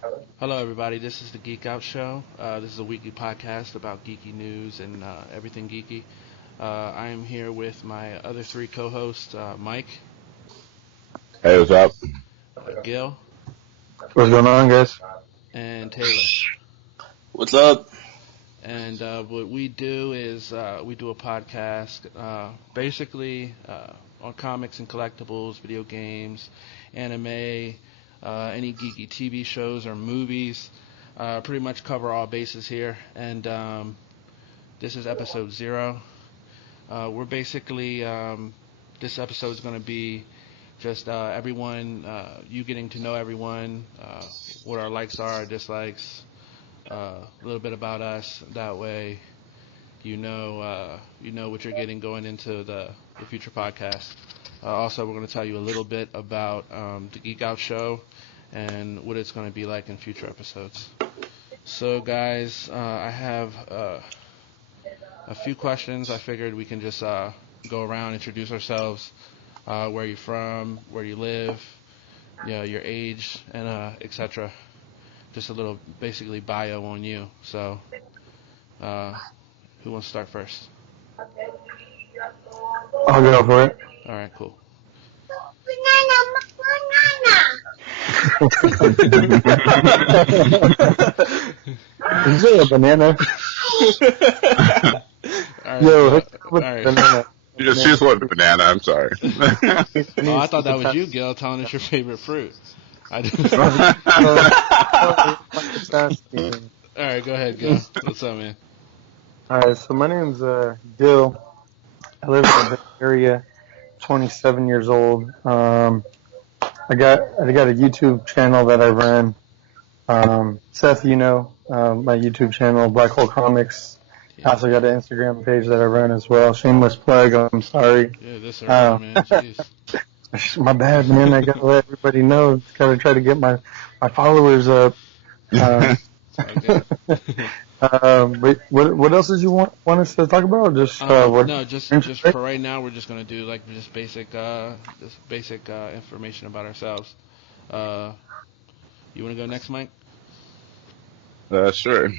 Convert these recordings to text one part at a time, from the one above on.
Hello, everybody. This is the Geek Out Show. This is a weekly podcast about geeky news and everything geeky. I am here with my other three co-hosts, Mike, Hey, what's up? Gil, What's going on, guys? and Taylor. What's up? And what we do is we do a podcast basically on comics and collectibles, video games, anime, any geeky TV shows or movies. Pretty much cover all bases here. And this is episode 0. We're basically, this episode is going to be just everyone, you getting to know everyone, what our likes are, our dislikes, a little bit about us. That way, you know what you're getting going into the future podcast. Also, we're going to tell you a little bit about the Geek Out Show and what it's going to be like in future episodes. So, guys, I have a few questions. I figured we can just go around, introduce ourselves, where you're from, where you live, your age, and etc. Just a little, basically, bio on you. So, who wants to start first? I'll go for it. All right, cool. Is there a banana? All right, Yo, all right. banana. You just wanted a banana, I'm sorry. Oh, I thought that was you, Gil, telling us your favorite fruit. I didn't. All right, go ahead, Gil. What's up, man? Alright, so my name's Gil. I live in the Bay Area, 27 years old. I got a YouTube channel that I run. Seth, my YouTube channel, Black Hole Comics. I also got an Instagram page that I run as well. Shameless plug, I'm sorry. Yeah, this early, man. Jeez. My bad, man. I gotta let everybody know. Gotta try to get my followers up. Okay. But what else did you want us to talk about? Just No, just for right now, we're just gonna do like just basic information about ourselves. You wanna go next, Mike? Sure.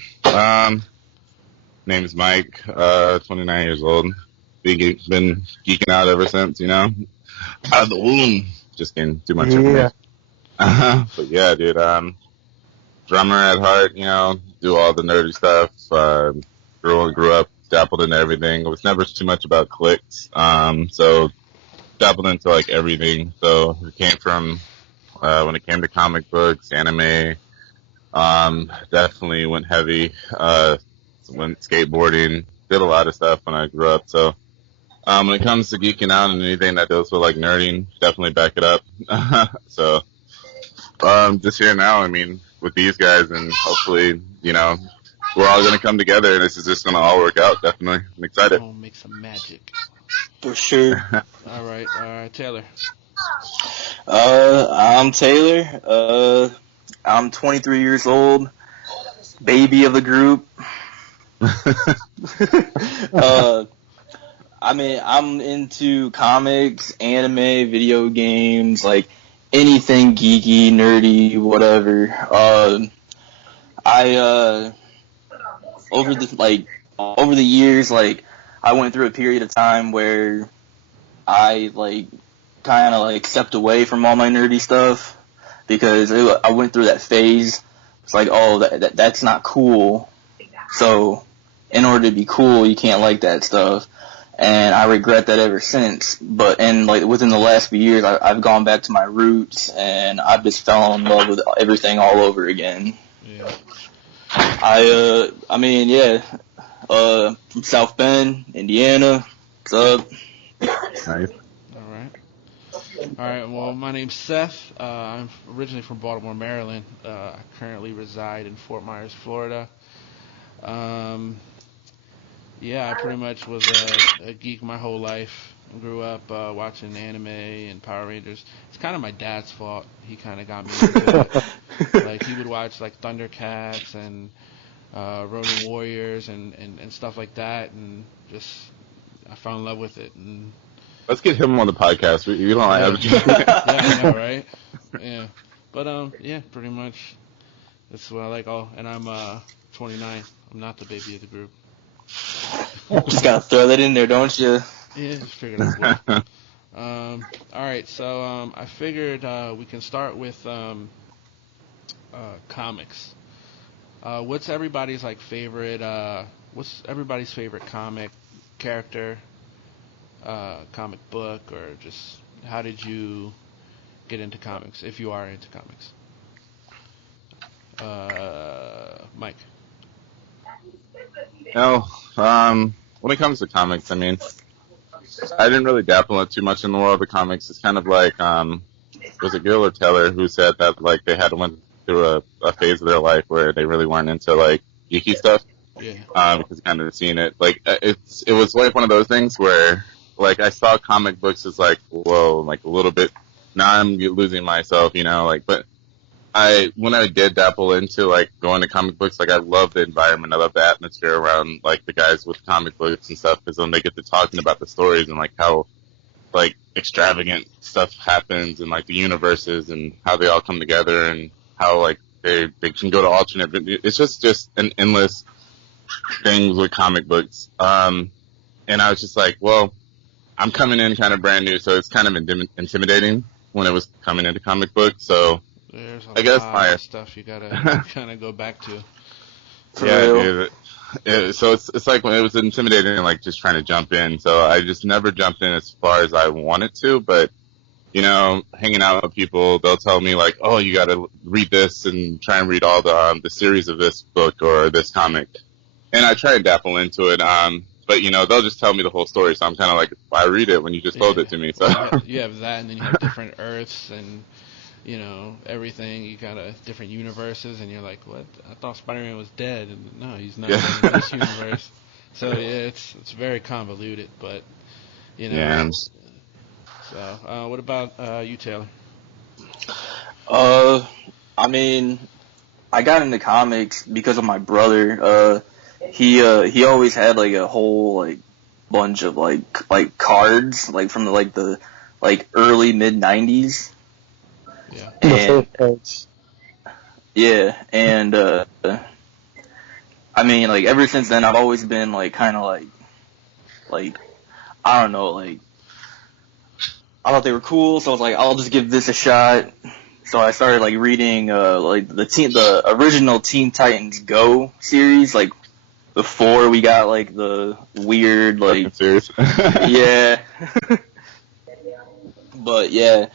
Name is Mike, 29 years old. Been geeking out ever since, out of the womb. Just kidding, too much information. But yeah, dude, drummer at heart, do all the nerdy stuff. Grew up, dabbled into everything. It was never too much about clicks. So dabbled into like everything. So it came from, when it came to comic books, anime, definitely went heavy, went skateboarding, did a lot of stuff when I grew up. So, when it comes to geeking out and anything that deals with like nerding, definitely back it up. So, just here now, with these guys, and hopefully, we're all going to come together and this is just going to all work out. Definitely. I'm excited. Gonna make some magic. For sure. All right, Taylor. I'm Taylor. I'm 23 years old. Baby of the group. I'm into comics, anime, video games, like anything geeky, nerdy, whatever. Over the years, I went through a period of time where I kind of stepped away from all my nerdy stuff because I went through that phase. It's like, oh, that's not cool. So in order to be cool, you can't like that stuff. And I regret that ever since. But within the last few years, I've gone back to my roots and I've just fell in love with everything all over again. Yeah. From South Bend, Indiana. What's up? Nice. All right. Well, my name's Seth. I'm originally from Baltimore, Maryland. I currently reside in Fort Myers, Florida. I pretty much was a geek my whole life. I grew up watching anime and Power Rangers. It's kind of my dad's fault. He kind of got me into it. He would watch Thundercats and Ronin Warriors and stuff like that, and just I fell in love with it. And Let's get him on the podcast. We don't have yeah, I know, right? Yeah, but pretty much That's what I like. Oh, and I'm 29. I'm not the baby of the group. Just gotta throw that in there, don't you? Yeah, just figured I would. All right, so I figured we can start with comics. What's everybody's favorite? What's everybody's favorite comic character, comic book, or just how did you get into comics if you are into comics? Mike. When it comes to comics, I mean, I didn't really dabble too much in the world of comics. It's kind of like, was it Gill or Taylor who said that they had went through a phase of their life where they really weren't into geeky stuff. Yeah. Because kind of seen it. It was one of those things where I saw comic books as whoa, a little bit. Now I'm losing myself, but when I did dabble into going to comic books, I love the environment, I love the atmosphere around the guys with comic books and stuff, because when they get to talking about the stories and how extravagant stuff happens and the universes and how they all come together and how they can go to alternate. It's just an endless thing with comic books. And I was just well, I'm coming in kind of brand new, so it's kind of intimidating when it was coming into comic books. So there's I guess lot of stuff you gotta kind of go back to. Dude. So it's when it was intimidating, just trying to jump in. So I just never jumped in as far as I wanted to. But hanging out with people, they'll tell me oh, you got to read this and try and read all the series of this book or this comic. And I try and dabble into it. But they'll just tell me the whole story. So I'm kind of why read it when you just told it to me? So you have that, and then you have different Earths and. Everything, you got different universes, and you're like, what? I thought Spider-Man was dead, and no, he's not in this universe. So, yeah, it's very convoluted, but, Yeah. So, what about you, Taylor? I mean, I got into comics because of my brother. He always had, a whole, bunch of, cards, from the early, mid-90s. Yeah. And I mean, ever since then, I've always been kind of I don't know, I thought they were cool, so I was I'll just give this a shot. So I started reading the original Teen Titans Go series, before we got the weird series. Yeah. But yeah,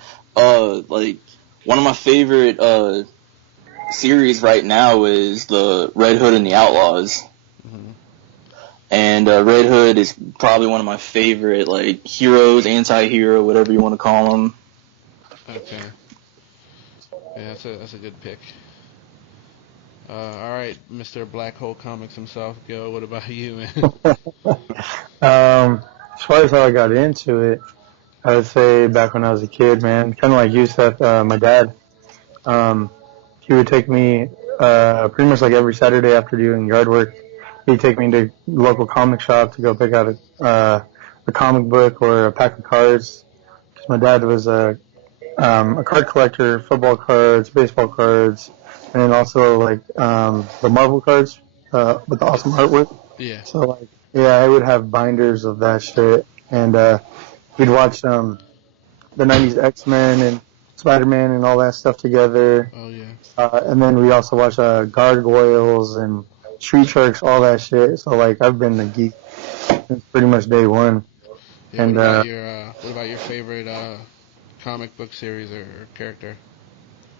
one of my favorite series right now is the Red Hood and the Outlaws. Mm-hmm. And Red Hood is probably one of my favorite heroes, anti-hero, whatever you want to call him. Okay. Yeah, that's a good pick. All right, Mr. Black Hole Comics himself, Gil, what about you, man? As far as how I got into it, I would say back when I was a kid, man, kind of like you said, my dad, he would take me pretty much every Saturday after doing yard work. He'd take me to the local comic shop to go pick out a comic book or a pack of cards. Because my dad was a card collector, football cards, baseball cards, and then also the Marvel cards with the awesome artwork. Yeah. So I would have binders of that shit, and we'd watch the 90s X-Men and Spider-Man and all that stuff together. Oh, yeah. And then we also watch Gargoyles and Street Sharks, all that shit. So, I've been a geek since pretty much day one. Yeah, and what about your favorite comic book series or character?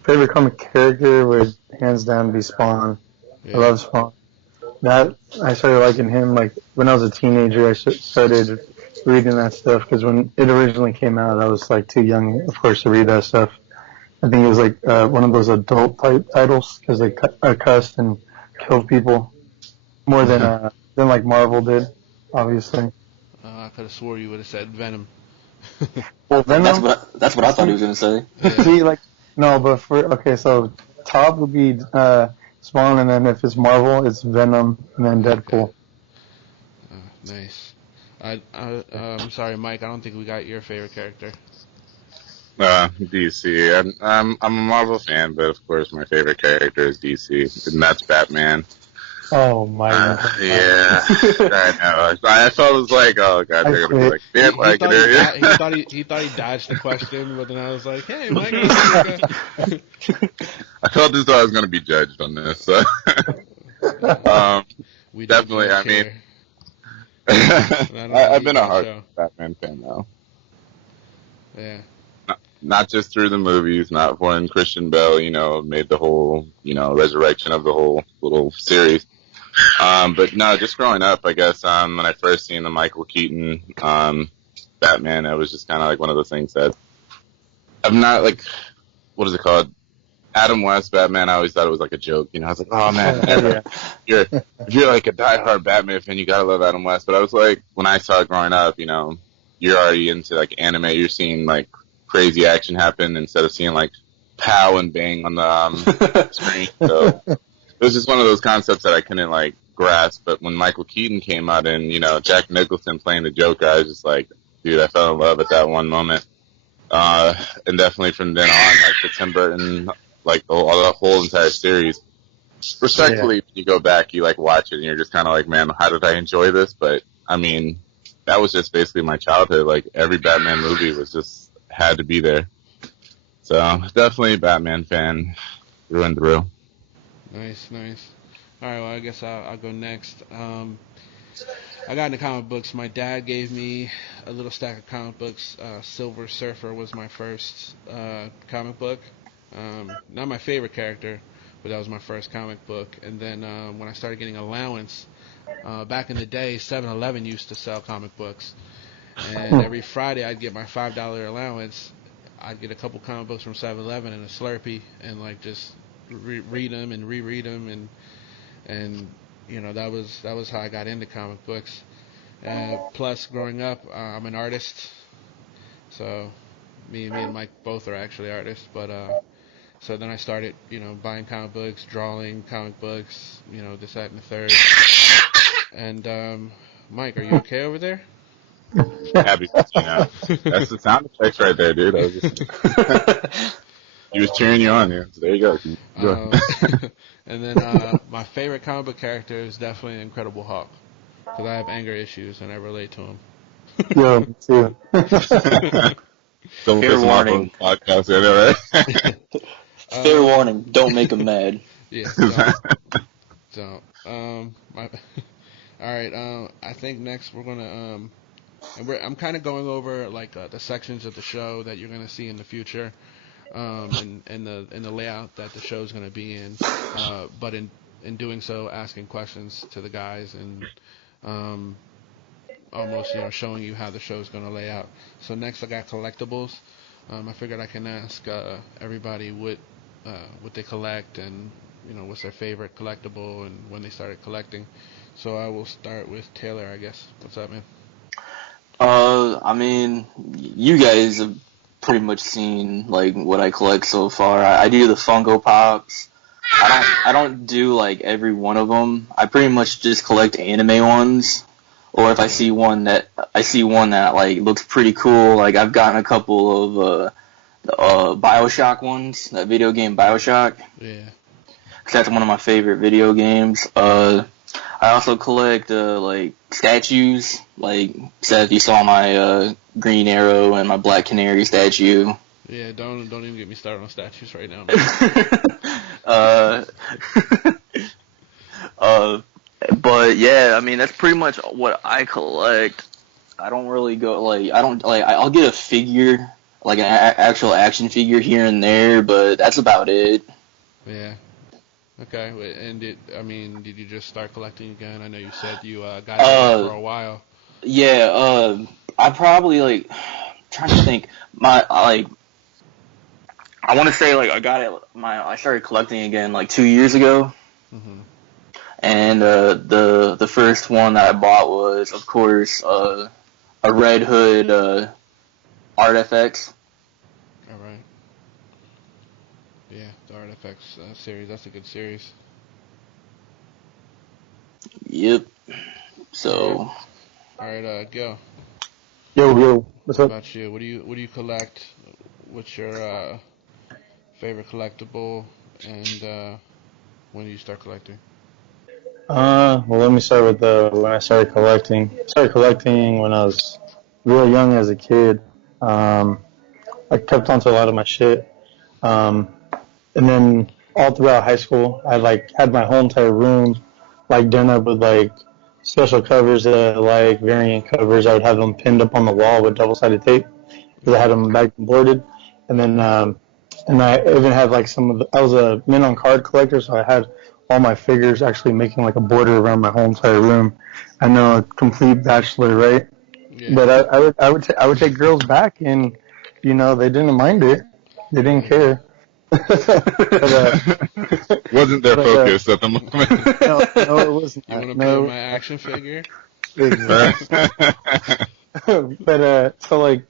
Favorite comic character would hands down be Spawn. Yeah. I love Spawn. That I started liking him when I was a teenager. I started reading that stuff because when it originally came out, I was too young, of course, to read that stuff. I think it was one of those adult type titles because they cussed and killed people more than Marvel did, obviously. I could have swore you would have said Venom. Well, Venom. That's what I thought he was gonna say. Yeah. See, no, but so top would be Spawn, and then if it's Marvel, it's Venom, and then Deadpool. Nice. I'm sorry, Mike. I don't think we got your favorite character. DC. I'm a Marvel fan, but of course my favorite character is DC, and that's Batman. Oh my God. Yeah, I know. I felt it was like, oh god, they're gonna be like, damn, like He thought he dodged the question, but then I was like, hey, Mike. I felt as though I was gonna be judged on this. So. We definitely. I mean, I've been a hard Batman fan now. Yeah. Not just through the movies, not when Christian Bale, made the whole, resurrection of the whole little series. But no, just growing up, I guess, when I first seen the Michael Keaton, Batman, it was just kind of like one of those things that I'm not like, what is it called? Adam West Batman, I always thought it was like a joke. I was like, oh man, if you're like a diehard Batman fan, you gotta love Adam West. But I was like, when I saw it growing up, you're already into like anime, you're seeing like crazy action happen instead of seeing like pow and bang on the screen. So it was just one of those concepts that I couldn't like grasp. But when Michael Keaton came out and Jack Nicholson playing the Joker, I was just like, dude, I fell in love at that one moment. And definitely from then on, like the Tim Burton, like the whole entire series. Respectfully, when you go back, you like watch it and you're just kind of like, man, how did I enjoy this? But I mean, that was just basically my childhood. Like every Batman movie was just had to be there. So definitely a Batman fan through and through. Nice. All right, well, I guess I'll go next. I got into comic books. My dad gave me a little stack of comic books. Silver Surfer was my first comic book. Not my favorite character, but that was my first comic book. And then when I started getting allowance, back in the day, 7-Eleven used to sell comic books. And every Friday I'd get my $5 allowance. I'd get a couple comic books from 7-Eleven and a Slurpee and like just read them and reread them and that was how I got into comic books. Plus, growing up, I'm an artist, so me and Mike both are actually artists. But so then I started, buying comic books, drawing comic books, this, that, and the third. And Mike, are you okay over there? Happy to see you. That's the sound effects right there, dude. He was cheering you on, yeah. So there you go. And then my favorite comic book character is definitely Incredible Hulk, because I have anger issues and I relate to him. Yeah, me too. Don't Fair warning. Podcast, right? Fair warning. Don't make him mad. Yeah. Don't. All right. I think next we're gonna I'm kind of going over like the sections of the show that you're gonna see in the future. And the layout that the show's going to be in, but in doing so, asking questions to the guys and almost showing you how the show's going to lay out. So next I got collectibles. I figured I can ask everybody what they collect and what's their favorite collectible and when they started collecting. So I will start with Taylor, I guess. What's up, man? I mean, you guys have pretty much seen like what I collect so far. I do the Funko Pops. I don't do like every one of them. I pretty much just collect anime ones, or if I see one that like looks pretty cool. Like I've gotten a couple of BioShock ones, that video game BioShock. Yeah. 'Cause that's one of my favorite video games. I also collect like statues. Like Seth, you saw my Green Arrow and my Black Canary statue. Yeah, don't even get me started on statues right now. But yeah, I mean that's pretty much what I collect. I don't really go like I'll get a figure, like an actual action figure here and there, but that's about it. Yeah. Okay, and did you just start collecting again? I know you said you got it for a while. Yeah, I probably like trying to think. I want to say like I started collecting again like 2 years ago. Mm-hmm. And the first one that I bought was of course a Red Hood Artifacts. All right. Yeah, the Artifacts series. That's a good series. Yep. So. All right, Gil. Yo, what's What up? about you? What do you collect? what's your favorite collectible, and when did you start collecting? Well, let me start with when I started collecting. I started collecting when I was real young as a kid. I kept onto a lot of my shit. Um, and then all throughout high school, I like had my whole entire room like done up with like special covers, like variant covers. I would have them pinned up on the wall with double-sided tape because I had them back and boarded. And then, and I even had like I was a mint on card collector, so I had all my figures actually making like a border around my whole entire room. I know, a complete bachelor, right? Yeah. But I would take girls back, and you know they didn't mind it. They didn't care. Wasn't their focus at the moment. No, it wasn't. You want to play with my action figure? Exactly. But so like,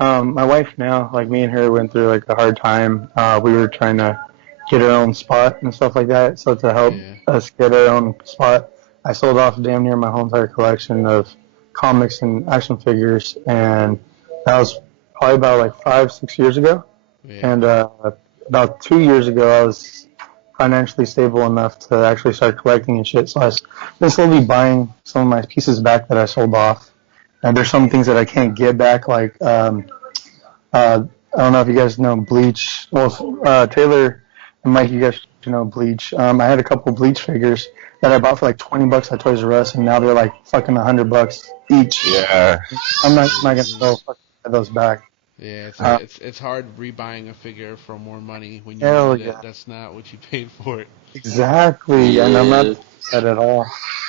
my wife now, like me and her went through like a hard time. We were trying to get our own spot and stuff like that. So to help us get our own spot, I sold off damn near my whole entire collection of comics and action figures, and that was probably about like 5-6 years ago. Yeah. And about 2 years ago, I was financially stable enough to actually start collecting and shit. So I've been slowly buying some of my pieces back that I sold off. And there's some things that I can't get back, like I don't know if you guys know Bleach. Well, Taylor and Mike, you guys should know Bleach. I had a couple Bleach figures that I bought for like $20 at Toys R Us, and now they're like fucking $100 each. Yeah. I'm not gonna sell those back. Yeah, it's hard rebuying a figure for more money when you know that that's not what you paid for it. Exactly, and I'm not upset at all.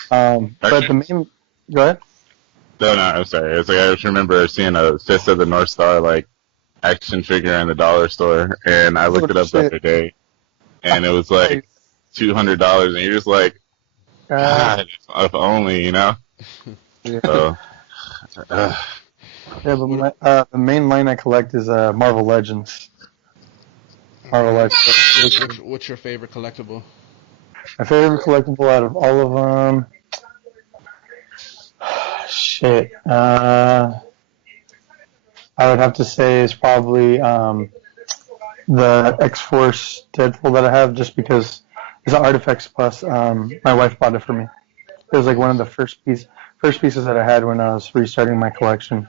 But the main, go ahead. No, I'm sorry. It's like I just remember seeing a Fist of the North Star like action figure in the dollar store, and I looked it up the other day, and it was like $200, and you're just like, God, if only, you know. Yeah. So, yeah, but the main line I collect is Marvel Legends. Marvel Legends. What's your favorite collectible? My favorite collectible out of all of them. Shit. I would have to say is probably the X-Force Deadpool that I have, just because it's an Artifacts Plus. My wife bought it for me. It was like one of the first pieces that I had when I was restarting my collection.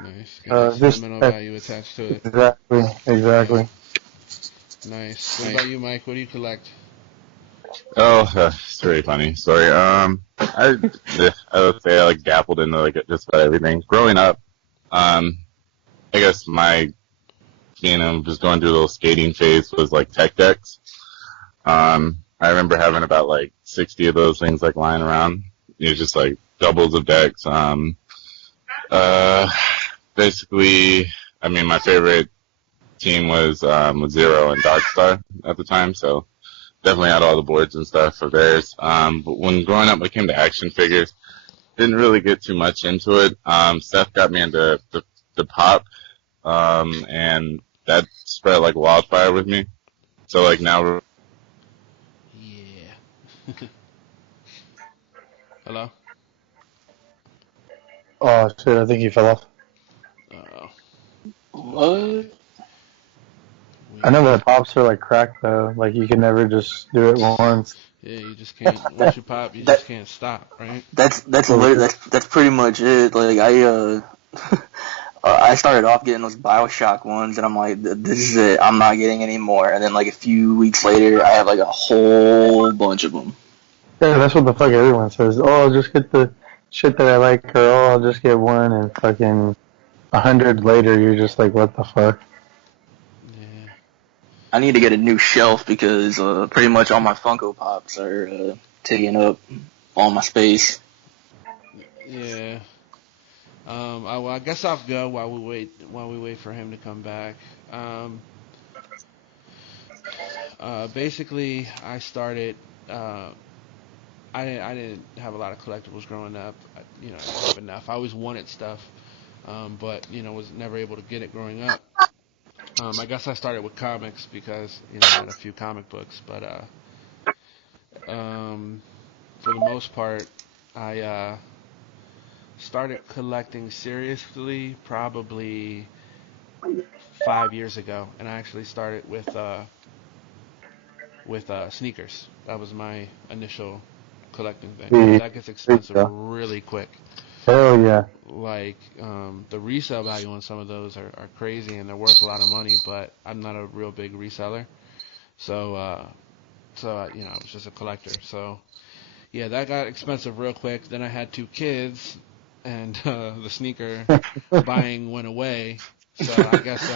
Nice. Got sentimental value attached to it. Exactly. Nice. What about you, Mike? What do you collect? Oh, it's very funny story. I would say I like dabbled into like just about everything. Growing up, I guess my, just going through a little skating phase was like tech decks. I remember having about like 60 of those things like lying around. It was just like doubles of decks. Basically, I mean, my favorite team was Zero and Darkstar at the time, so definitely had all the boards and stuff for theirs. But when growing up, when it came to action figures, didn't really get too much into it. Seth got me into the pop, and that spread like wildfire with me. So like now. Yeah. Hello? Oh shit! I think you fell off. What? I know that pops are like crack though. Like you can never just do it once. Yeah, you just can't. Once you pop, you just can't stop, right? That's pretty much it. Like I started off getting those BioShock ones, and I'm like, this is it. I'm not getting any more. And then like a few weeks later, I have like a whole bunch of them. Yeah, that's what the fuck everyone says. Oh, I'll just get the shit that I like, or oh, I'll just get one, and fucking 100 later, you're just like, what the fuck? Yeah. I need to get a new shelf because pretty much all my Funko Pops are taking up all my space. Yeah. I guess I'll go while we wait for him to come back. Basically, I started. I didn't have a lot of collectibles growing up. I didn't have enough. I always wanted stuff, but was never able to get it growing up. I guess I started with comics because I had a few comic books, but for the most part, I started collecting seriously probably 5 years ago, and I actually started with sneakers. That was my initial collecting thing. Yeah, That gets there you expensive go. really quick. Hell yeah. Like the resale value on some of those are crazy, and they're worth a lot of money. But I'm not a real big reseller, so I was just a collector. So yeah, that got expensive real quick. Then I had 2 kids, and the sneaker buying went away. So I guess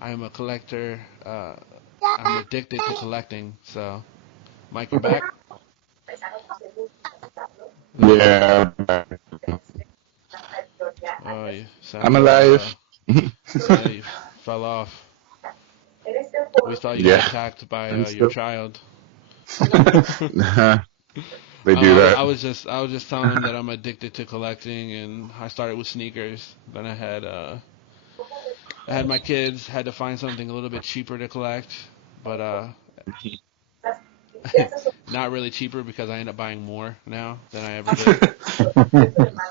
I am a collector. I'm addicted to collecting. So, Mike, you're back? Yeah. Oh, you sound I'm like alive. yeah, you fell off. We thought you got Yeah. attacked by I'm your still. child. They do that. I was just telling him that I'm addicted to collecting, and I started with sneakers. Then I had my kids, had to find something a little bit cheaper to collect, but not really cheaper because I end up buying more now than I ever did.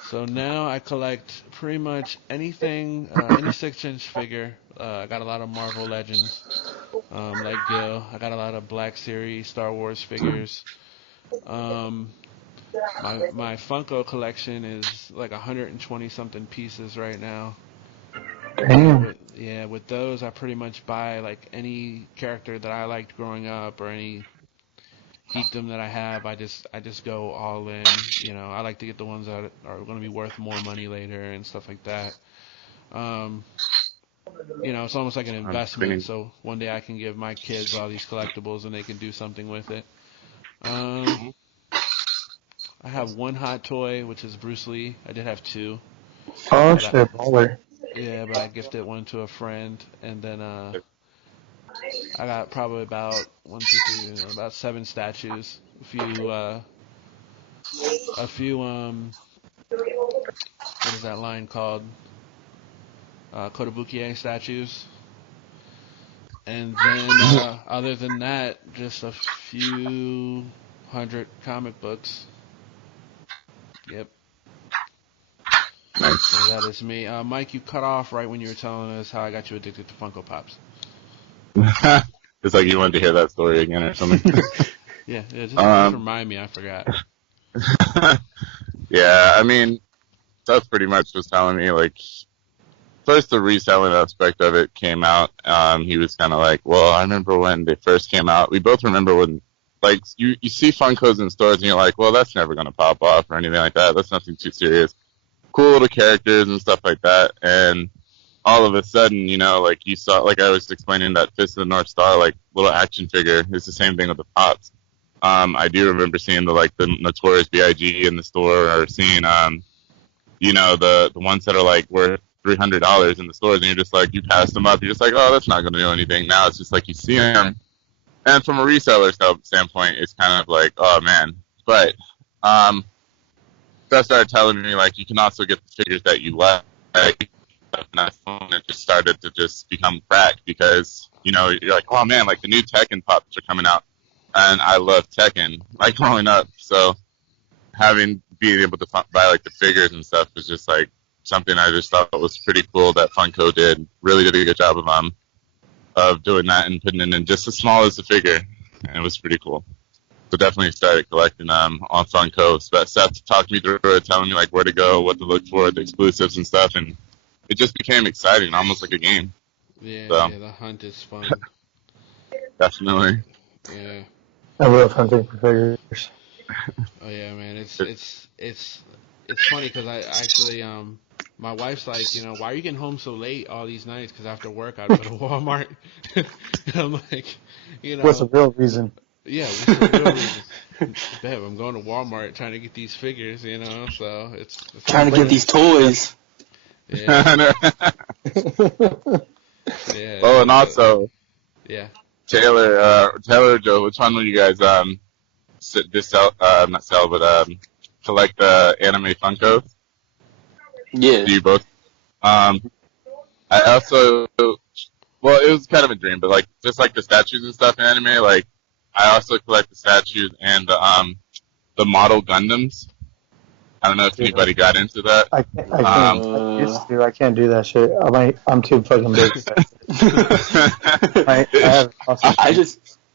So now I collect pretty much anything, any 6-inch figure. I got a lot of Marvel Legends, like Gil. I got a lot of Black Series, Star Wars figures. My Funko collection is like 120 something pieces right now. Damn. With those I pretty much buy like any character that I liked growing up or any geekdom that I have. I just go all in. I like to get the ones that are going to be worth more money later and stuff like that. It's almost like an investment. So one day I can give my kids all these collectibles and they can do something with it. I have one hot toy, which is Bruce Lee. I did have 2. Oh, But shit, baller. but I gifted one to a friend, and then I got probably about 1, 2, 3, about 7 statues. A few what is that line called? Kotobukiya statues. And then other than that, just a few hundred comic books. Yep. Nice. So that is me. Mike, you cut off right when you were telling us how I got you addicted to Funko Pops. It's like you wanted to hear that story again or something. Yeah, just remind me. I forgot. Yeah, I mean, that's pretty much just telling me, like, first the reselling aspect of it came out. He was kind of like, well, I remember when they first came out. We both remember when, like, you see Funkos in stores and you're like, well, that's never going to pop off or anything like that. That's nothing too serious. Cool little characters and stuff like that. And all of a sudden, like you saw, like I was explaining that Fist of the North Star, like little action figure. It's the same thing with the Pops. I do remember seeing the Notorious B.I.G. in the store, or seeing, the ones that are like worth $300 in the stores, and you're just like, you pass them up, you're just like, oh, that's not going to do anything. Now it's just like you see them, and from a reseller standpoint, it's kind of like, oh man. But that started telling me, like, you can also get the figures that you like, and that's when it just started to just become crack, because you're like, oh man, like the new Tekken Pops are coming out, and I love Tekken, like growing up, so being able to buy like the figures and stuff was just like something I just thought was pretty cool that Funko really did a good job of doing that and putting it in just as small as the figure, and it was pretty cool. So definitely started collecting on Funko. Seth talked me through it, telling me like where to go, what to look for, the exclusives and stuff, and it just became exciting, almost like a game. Yeah, the hunt is fun. Definitely. Yeah. I love hunting for figures. Oh yeah, man, it's funny because I actually my wife's like, why are you getting home so late all these nights? Because after work I'd go to Walmart. And I'm like, What's the real reason? Yeah, what's the real reason? Babe, I'm going to Walmart trying to get these figures, so it's trying to get these toys. Yeah. Yeah. Oh, and also, yeah. Taylor, Joe, which one will you guys collect anime Funkos? Yeah. Do you both? I also, well, it was kind of a dream, but like just like the statues and stuff in anime, like I also collect the statues and the model Gundams. I don't know if anybody got into that. I can't. I used to. I can't do that shit. I'm too fucking big.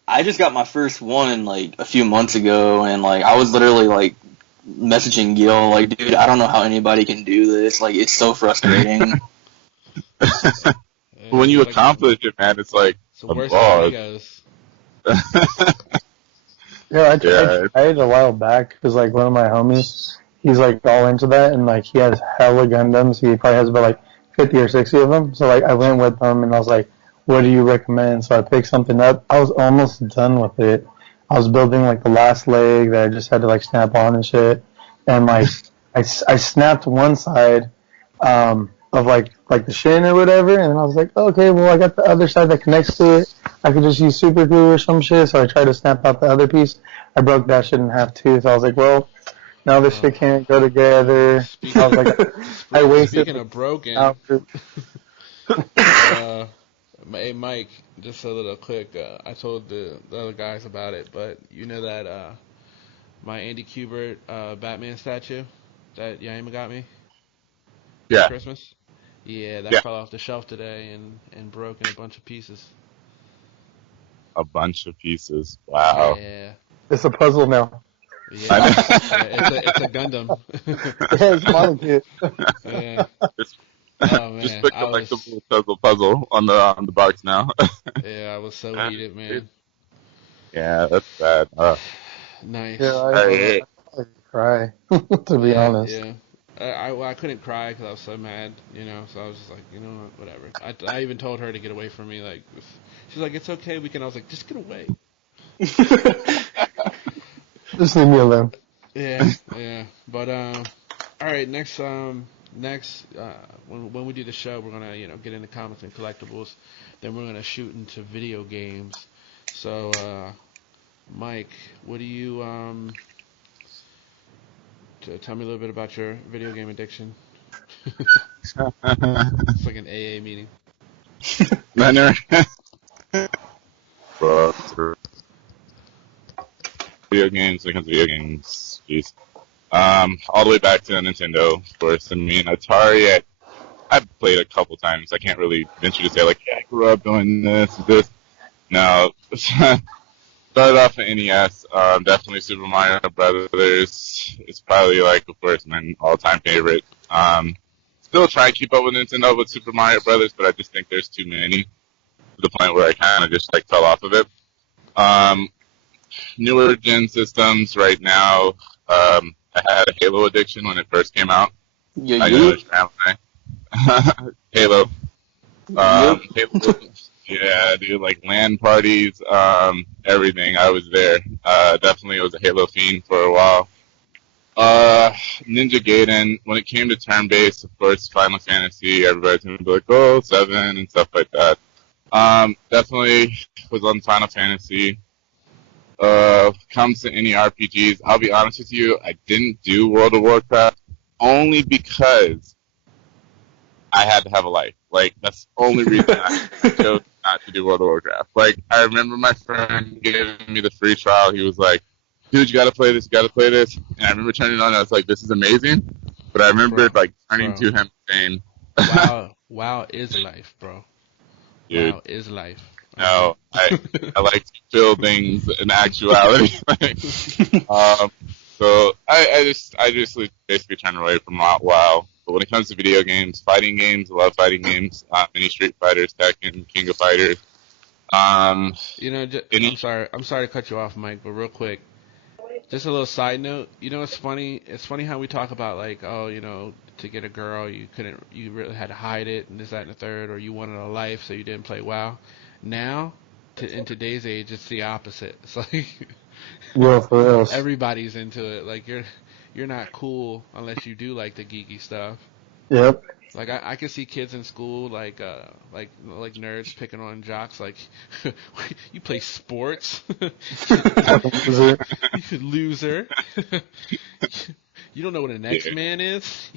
I just got my first one like a few months ago, and like I was literally like messaging Gil like, dude, I don't know how anybody can do this. Like, it's so frustrating. When you accomplish it, man, it's like it's the worst applause. Yeah, I tried a while back because like one of my homies, he's like all into that, and like he has hella Gundams. He probably has about like 50 or 60 of them. So like I went with him, and I was like, "What do you recommend?" So I picked something up. I was almost done with it. I was building like the last leg that I just had to like snap on and shit, and like I snapped one side of like the shin or whatever, and I was like, okay, well I got the other side that connects to it. I could just use super glue or some shit. So I tried to snap out the other piece. I broke that shit in half too. So I was like, well, now this shit can't go together. I was like, I wasted. Speaking of broken, hey Mike, just a little quick. I told the other guys about it, but you know that my Andy Kubert Batman statue that Yaima got me for Christmas? Yeah, that fell off the shelf today and broke in a bunch of pieces. A bunch of pieces. Wow. Yeah. It's a puzzle now. Yeah, it's a Gundam. Yeah, it's model kit. Yeah. Oh man, just pick up like the little puzzle on the box now. Yeah, I was so heated, man. Yeah, that's bad. Nice. Yeah, I cry, to be honest. Yeah. I couldn't cry because I was so mad, so I was just like, you know what, whatever. I even told her to get away from me. Like, she's like, it's okay, we can. I was like, just get away. Just leave me alone. Yeah. But, all right, next, when we do the show, we're going to, get into comics and collectibles. Then we're going to shoot into video games. So, Mike, what do you, tell me a little bit about your video game addiction. It's like an AA meeting. Video games, when it comes to video games, jeez. All the way back to Nintendo, of course. I mean, Atari, I've played a couple times. I can't really venture to say, like, yeah, I grew up doing this. No. Started off at NES, definitely Super Mario Brothers. It's probably, like, of course, my all-time favorite. Still try to keep up with Nintendo with Super Mario Brothers, but I just think there's too many to the point where I kind of just, like, fell off of it. Newer gen systems right now, I had a Halo addiction when it first came out. Yeah, I know it's Halo. Halo. Yeah, dude, like LAN parties, everything. I was there. Definitely was a Halo fiend for a while. Ninja Gaiden, when it came to turn-based, of course, Final Fantasy, everybody's going to be like, oh, 7 and stuff like that. Definitely was on Final Fantasy. Comes to any RPGs, I'll be honest with you, I didn't do World of Warcraft only because I had to have a life. Like, that's the only reason I chose not to do World of Warcraft. Like, I remember my friend giving me the free trial. He was like, dude, you gotta play this, And I remember turning it on, and I was like, this is amazing. But I remember, turning to him saying, wow is life, bro. Dude. Wow is life. No, I like to feel things in actuality. So I just basically turned away from WoW. But when it comes to video games, fighting games, I love fighting games. Any Street Fighters, Tekken, King of Fighters. I'm sorry to cut you off, Mike, but real quick, just a little side note. It's funny. It's funny how we talk about like, to get a girl, you really had to hide it, and this, that, and the third, or you wanted a life, so you didn't play WoW. Now, in today's age, it's the opposite. It's like, well, for real, everybody's into it. Like you're not cool unless you do like the geeky stuff. Yep. Like I can see kids in school like nerds picking on jocks. Like, you play sports, you loser. You don't know what an X-Man is.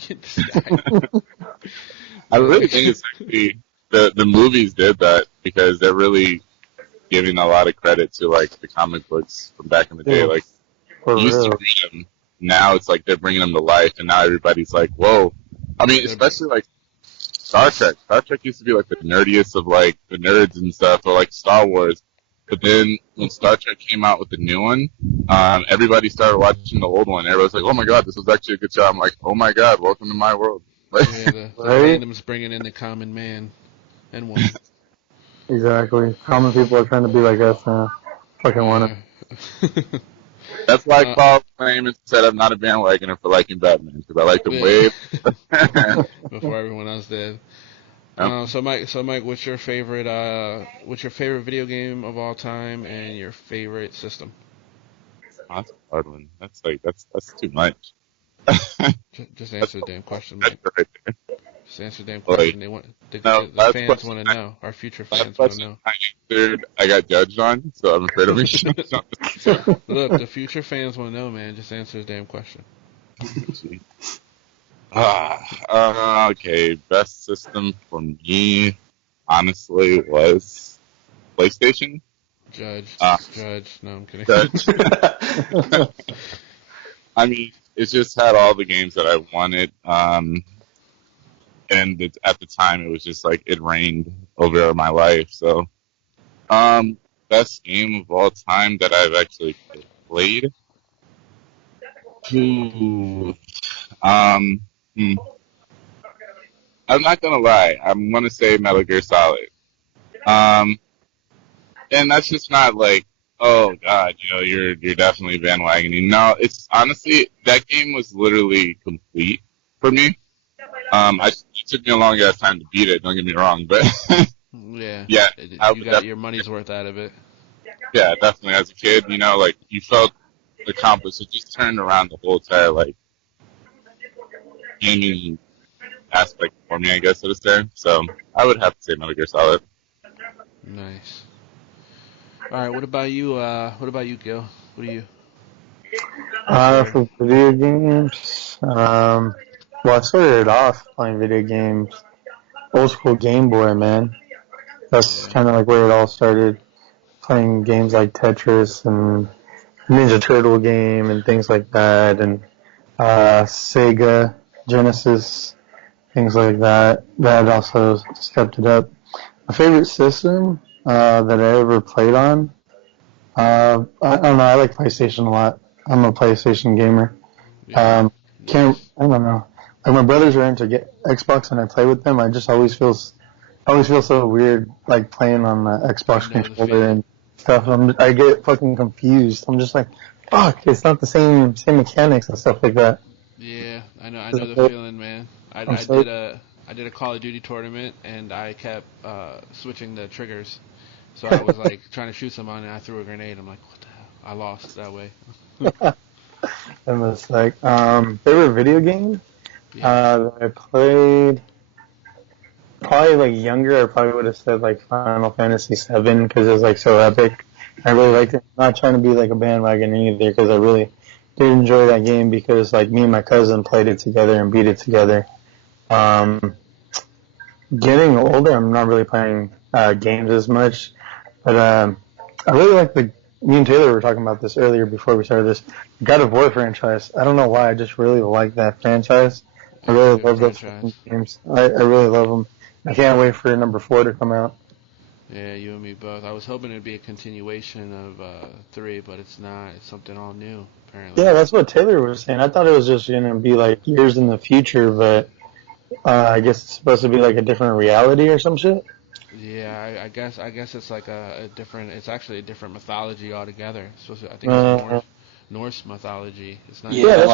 I really think it's actually the movies did that because they're really giving a lot of credit to like the comic books from back in the day. Like, you used to read them now it's like they're bringing them to life, and now everybody's like, whoa. I mean, especially like Star Trek. Star Trek used to be like the nerdiest of like the nerds and stuff, or like Star Wars. But then when Star Trek came out with the new one, everybody started watching the old one. Everybody's like, oh my god, this was actually a good show. I'm like, oh my god, welcome to my world. Yeah, the random's bringing in the common man and woman. Exactly. Common people are trying to be like us now. Fucking wanna. That's why I called claim and said I'm not a bandwagoner for liking Batman, because I like him way before everyone else did. So Mike, what's your favorite video game of all time and your favorite system? That's a hard one. That's too much. Just answer the damn question, Mike. Right there. Just answer the damn question. The fans want to know. Our future fans want to know. I got judged on, so I'm afraid of being Look, the future fans want to know, man. Just answer the damn question. Okay. Best system for me, honestly, was PlayStation. Judge. No, I'm kidding. Judge. I mean, it just had all the games that I wanted. And at the time, it was just like it reigned over my life. So, best game of all time that I've actually played. I'm not gonna lie. I'm gonna say Metal Gear Solid. And that's just not like, oh god, you're definitely bandwagoning. No, it's honestly, that game was literally complete for me. It took me a long ass time to beat it. Don't get me wrong, but yeah, you got your money's worth out of it. Yeah, definitely. As a kid, like you felt accomplished. It just turned around the whole entire like gaming aspect for me, I guess, so to say. So I would have to say Metal Gear Solid. Nice. All right, what about you? Gil? What are you? For video games, well, I started off playing video games, old school Game Boy, man. That's kind of like where it all started. Playing games like Tetris and Ninja Turtle game and things like that, and Sega, Genesis, things like that. That also stepped it up. My favorite system that I ever played on, I don't know. I like PlayStation a lot. I'm a PlayStation gamer. I don't know. Like my brothers are into Xbox, and I play with them. I just always feel so weird, like playing on the Xbox controller and stuff. I get fucking confused. I'm just like, fuck, it's not the same mechanics and stuff like that. Yeah, I know the feeling, man. I did a Call of Duty tournament, and I kept switching the triggers. So I was like trying to shoot someone, and I threw a grenade. I'm like, what the hell? I lost that way. I was like, favorite video game that I played. Probably like younger, I probably would have said like Final Fantasy VII because it was like so epic. I really liked it. I'm not trying to be like a bandwagon either because I really did enjoy that game because like me and my cousin played it together and beat it together. Getting older, I'm not really playing games as much, but I really like me and Taylor were talking about this earlier before we started this God of War franchise. I don't know why, I just really like that franchise. I really love those games. I really love them. I can't wait for number 4 to come out. Yeah, you and me both. I was hoping it'd be a continuation of 3, but it's not. It's something all new, apparently. Yeah, that's what Taylor was saying. I thought it was just going to be like years in the future, but I guess it's supposed to be like a different reality or some shit. Yeah, I guess it's like a different. It's actually a different mythology altogether. I think it's Norse mythology. It's not. Yeah,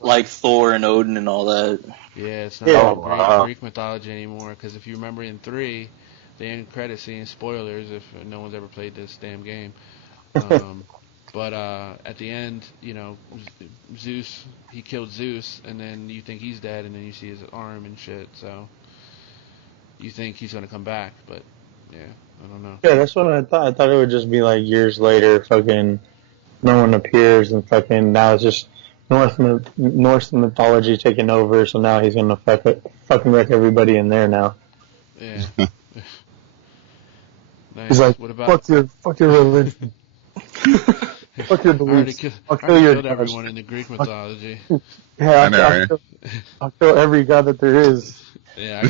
like Thor and Odin and all that. Yeah, it's not Greek mythology anymore. Because if you remember in 3, the end credit scene, spoilers if no one's ever played this damn game. But at the end, Zeus, he killed Zeus, and then you think he's dead, and then you see his arm and shit. So you think he's gonna come back, but yeah, I don't know. Yeah, that's what I thought. I thought it would just be like years later, fucking no one appears, and fucking now it's just Norse mythology taking over. So now he's gonna fucking wreck everybody in there now. Yeah. Nice. He's like, what about fuck your religion. Fuck your beliefs. I'll kill your killed everyone in the Greek mythology. Yeah, I'll kill every god that there is. Yeah,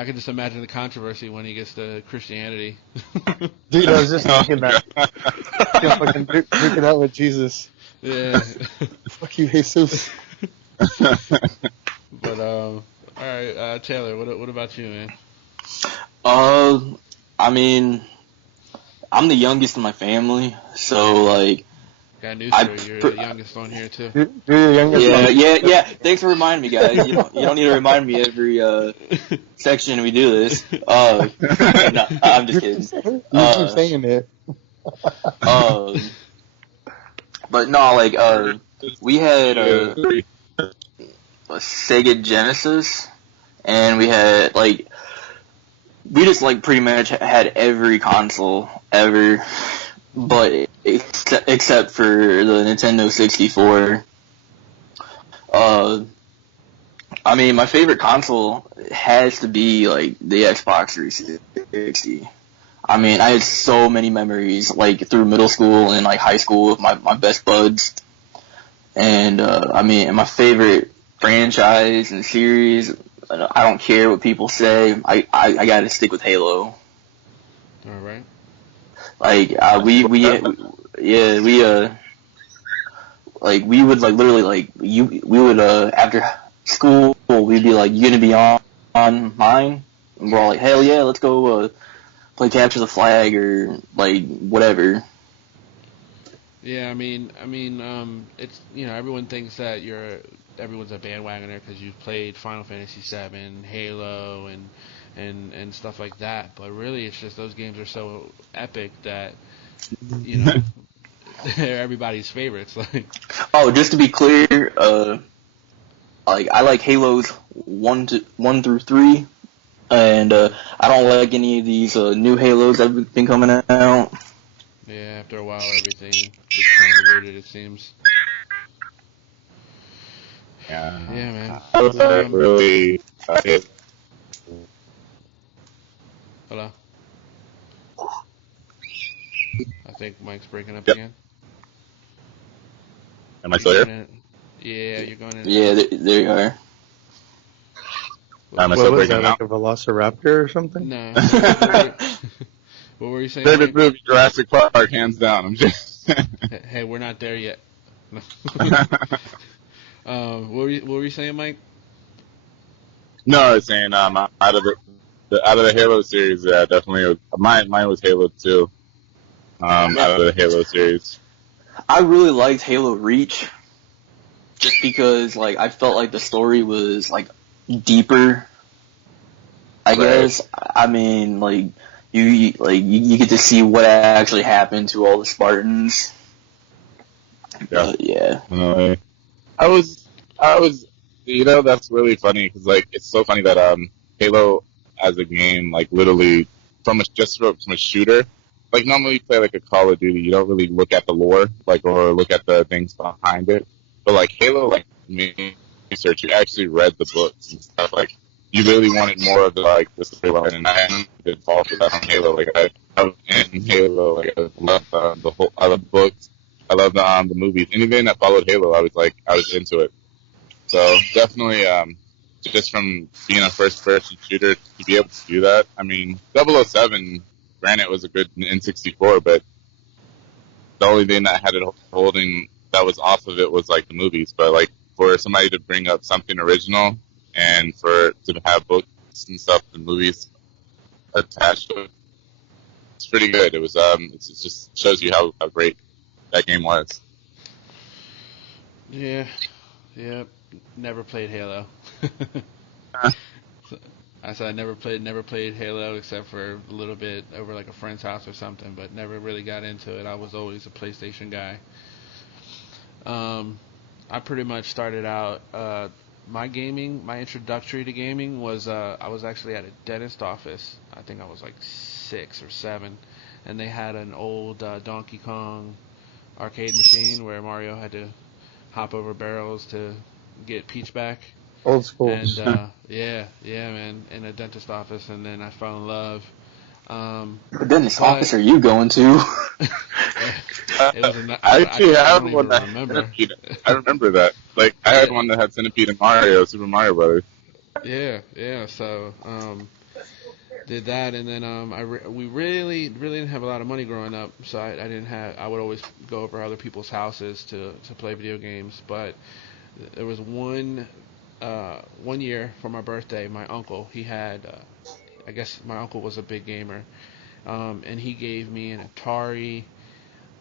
I can just imagine the controversy when he gets to Christianity. Dude, I was just thinking that. Yeah, fucking drink it out with Jesus. Yeah. Fuck you, Jesus. But all right, Taylor, what about you, man? I mean, I'm the youngest in my family, so like. Got news for you. You're the youngest on here too. You're the youngest. Yeah. Thanks for reminding me, guys. You don't need to remind me every section we do this. No, I'm just kidding. You keep saying it. But no, like we had a Sega Genesis, and we had we just pretty much had every console ever. But except for the Nintendo 64, I mean, my favorite console has to be the Xbox 360. I mean, I had so many memories through middle school and high school with my best buds, and I mean, and my favorite franchise and series. I don't care what people say. I gotta stick with Halo. All right. We would literally we would after school we'd be you gonna be online, and we're all hell yeah, let's go play capture the flag or whatever. Yeah, I mean it's everyone thinks that everyone's a bandwagoner because you've played Final Fantasy VII, Halo, and stuff like that, but really it's just those games are so epic that they're everybody's favorites. Oh, just to be clear, I like Halos 1 through 3, and I don't like any of these new Halos that have been coming out. Yeah, after a while everything gets convoluted, it seems. Yeah, man. Really. Hello? I think Mike's breaking up again. Am I still here? Yeah, you're going in. Yeah, there you are. Am I still breaking out? Like a velociraptor or something? No. What were you saying? Favorite movie, Jurassic Park, hands down. I'm just. Hey, we're not there yet. What were you saying, Mike? No, I was saying out of the Halo series, yeah, definitely. Mine was Halo 2. Out of the Halo series, I really liked Halo Reach, just because I felt the story was deeper. I guess. I mean, you get to see what actually happened to all the Spartans. Yeah. Yeah. I was. That's really funny because it's so funny that Halo as a game, literally from a shooter. Normally you play a Call of Duty, you don't really look at the lore, or look at the things behind it. But Halo, research, you actually read the books and stuff. You really wanted more of the the storyline, and I did fall for that on Halo. I was in Halo. I loved I love the books. I love the movies. Anything that followed Halo, I was into it. So definitely, just from being a first-person shooter to be able to do that. I mean, 007. Granted, it was a good N64, but the only thing that had it holding that was off of it was the movies. But for somebody to bring up something original and to have books and stuff and movies attached to it, it's pretty good. It was it just shows you how great that game was. Yeah. Never played Halo. I said I never played Halo except for a little bit over a friend's house or something, but never really got into it. I was always a PlayStation guy. I pretty much started out my introductory to gaming was I was actually at a dentist office. I think I was 6 or 7, and they had an old Donkey Kong arcade machine where Mario had to hop over barrels to get Peach back. Old school. And yeah, man, in a dentist office, and then I fell in love. What dentist office are you going to? It was I actually I had don't one even that had remember. Centipede. I remember that. Like, I had one that had Centipede and Super Mario Brothers. Yeah. So, did that, and then we really didn't have a lot of money growing up, so I didn't have. I would always go over other people's houses to play video games. But there was one year for my birthday, my uncle, he had. I guess my uncle was a big gamer, and he gave me an Atari,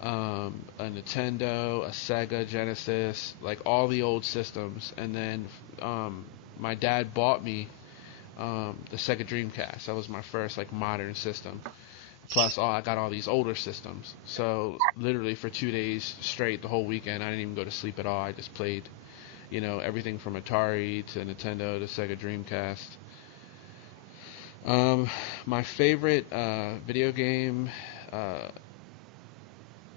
a Nintendo, a Sega Genesis, like all the old systems, and then my dad bought me the Sega Dreamcast. That was my first like modern system. Plus, I got all these older systems. So literally for 2 days straight, the whole weekend, I didn't even go to sleep at all. I just played, everything from Atari to Nintendo to Sega Dreamcast. My favorite video game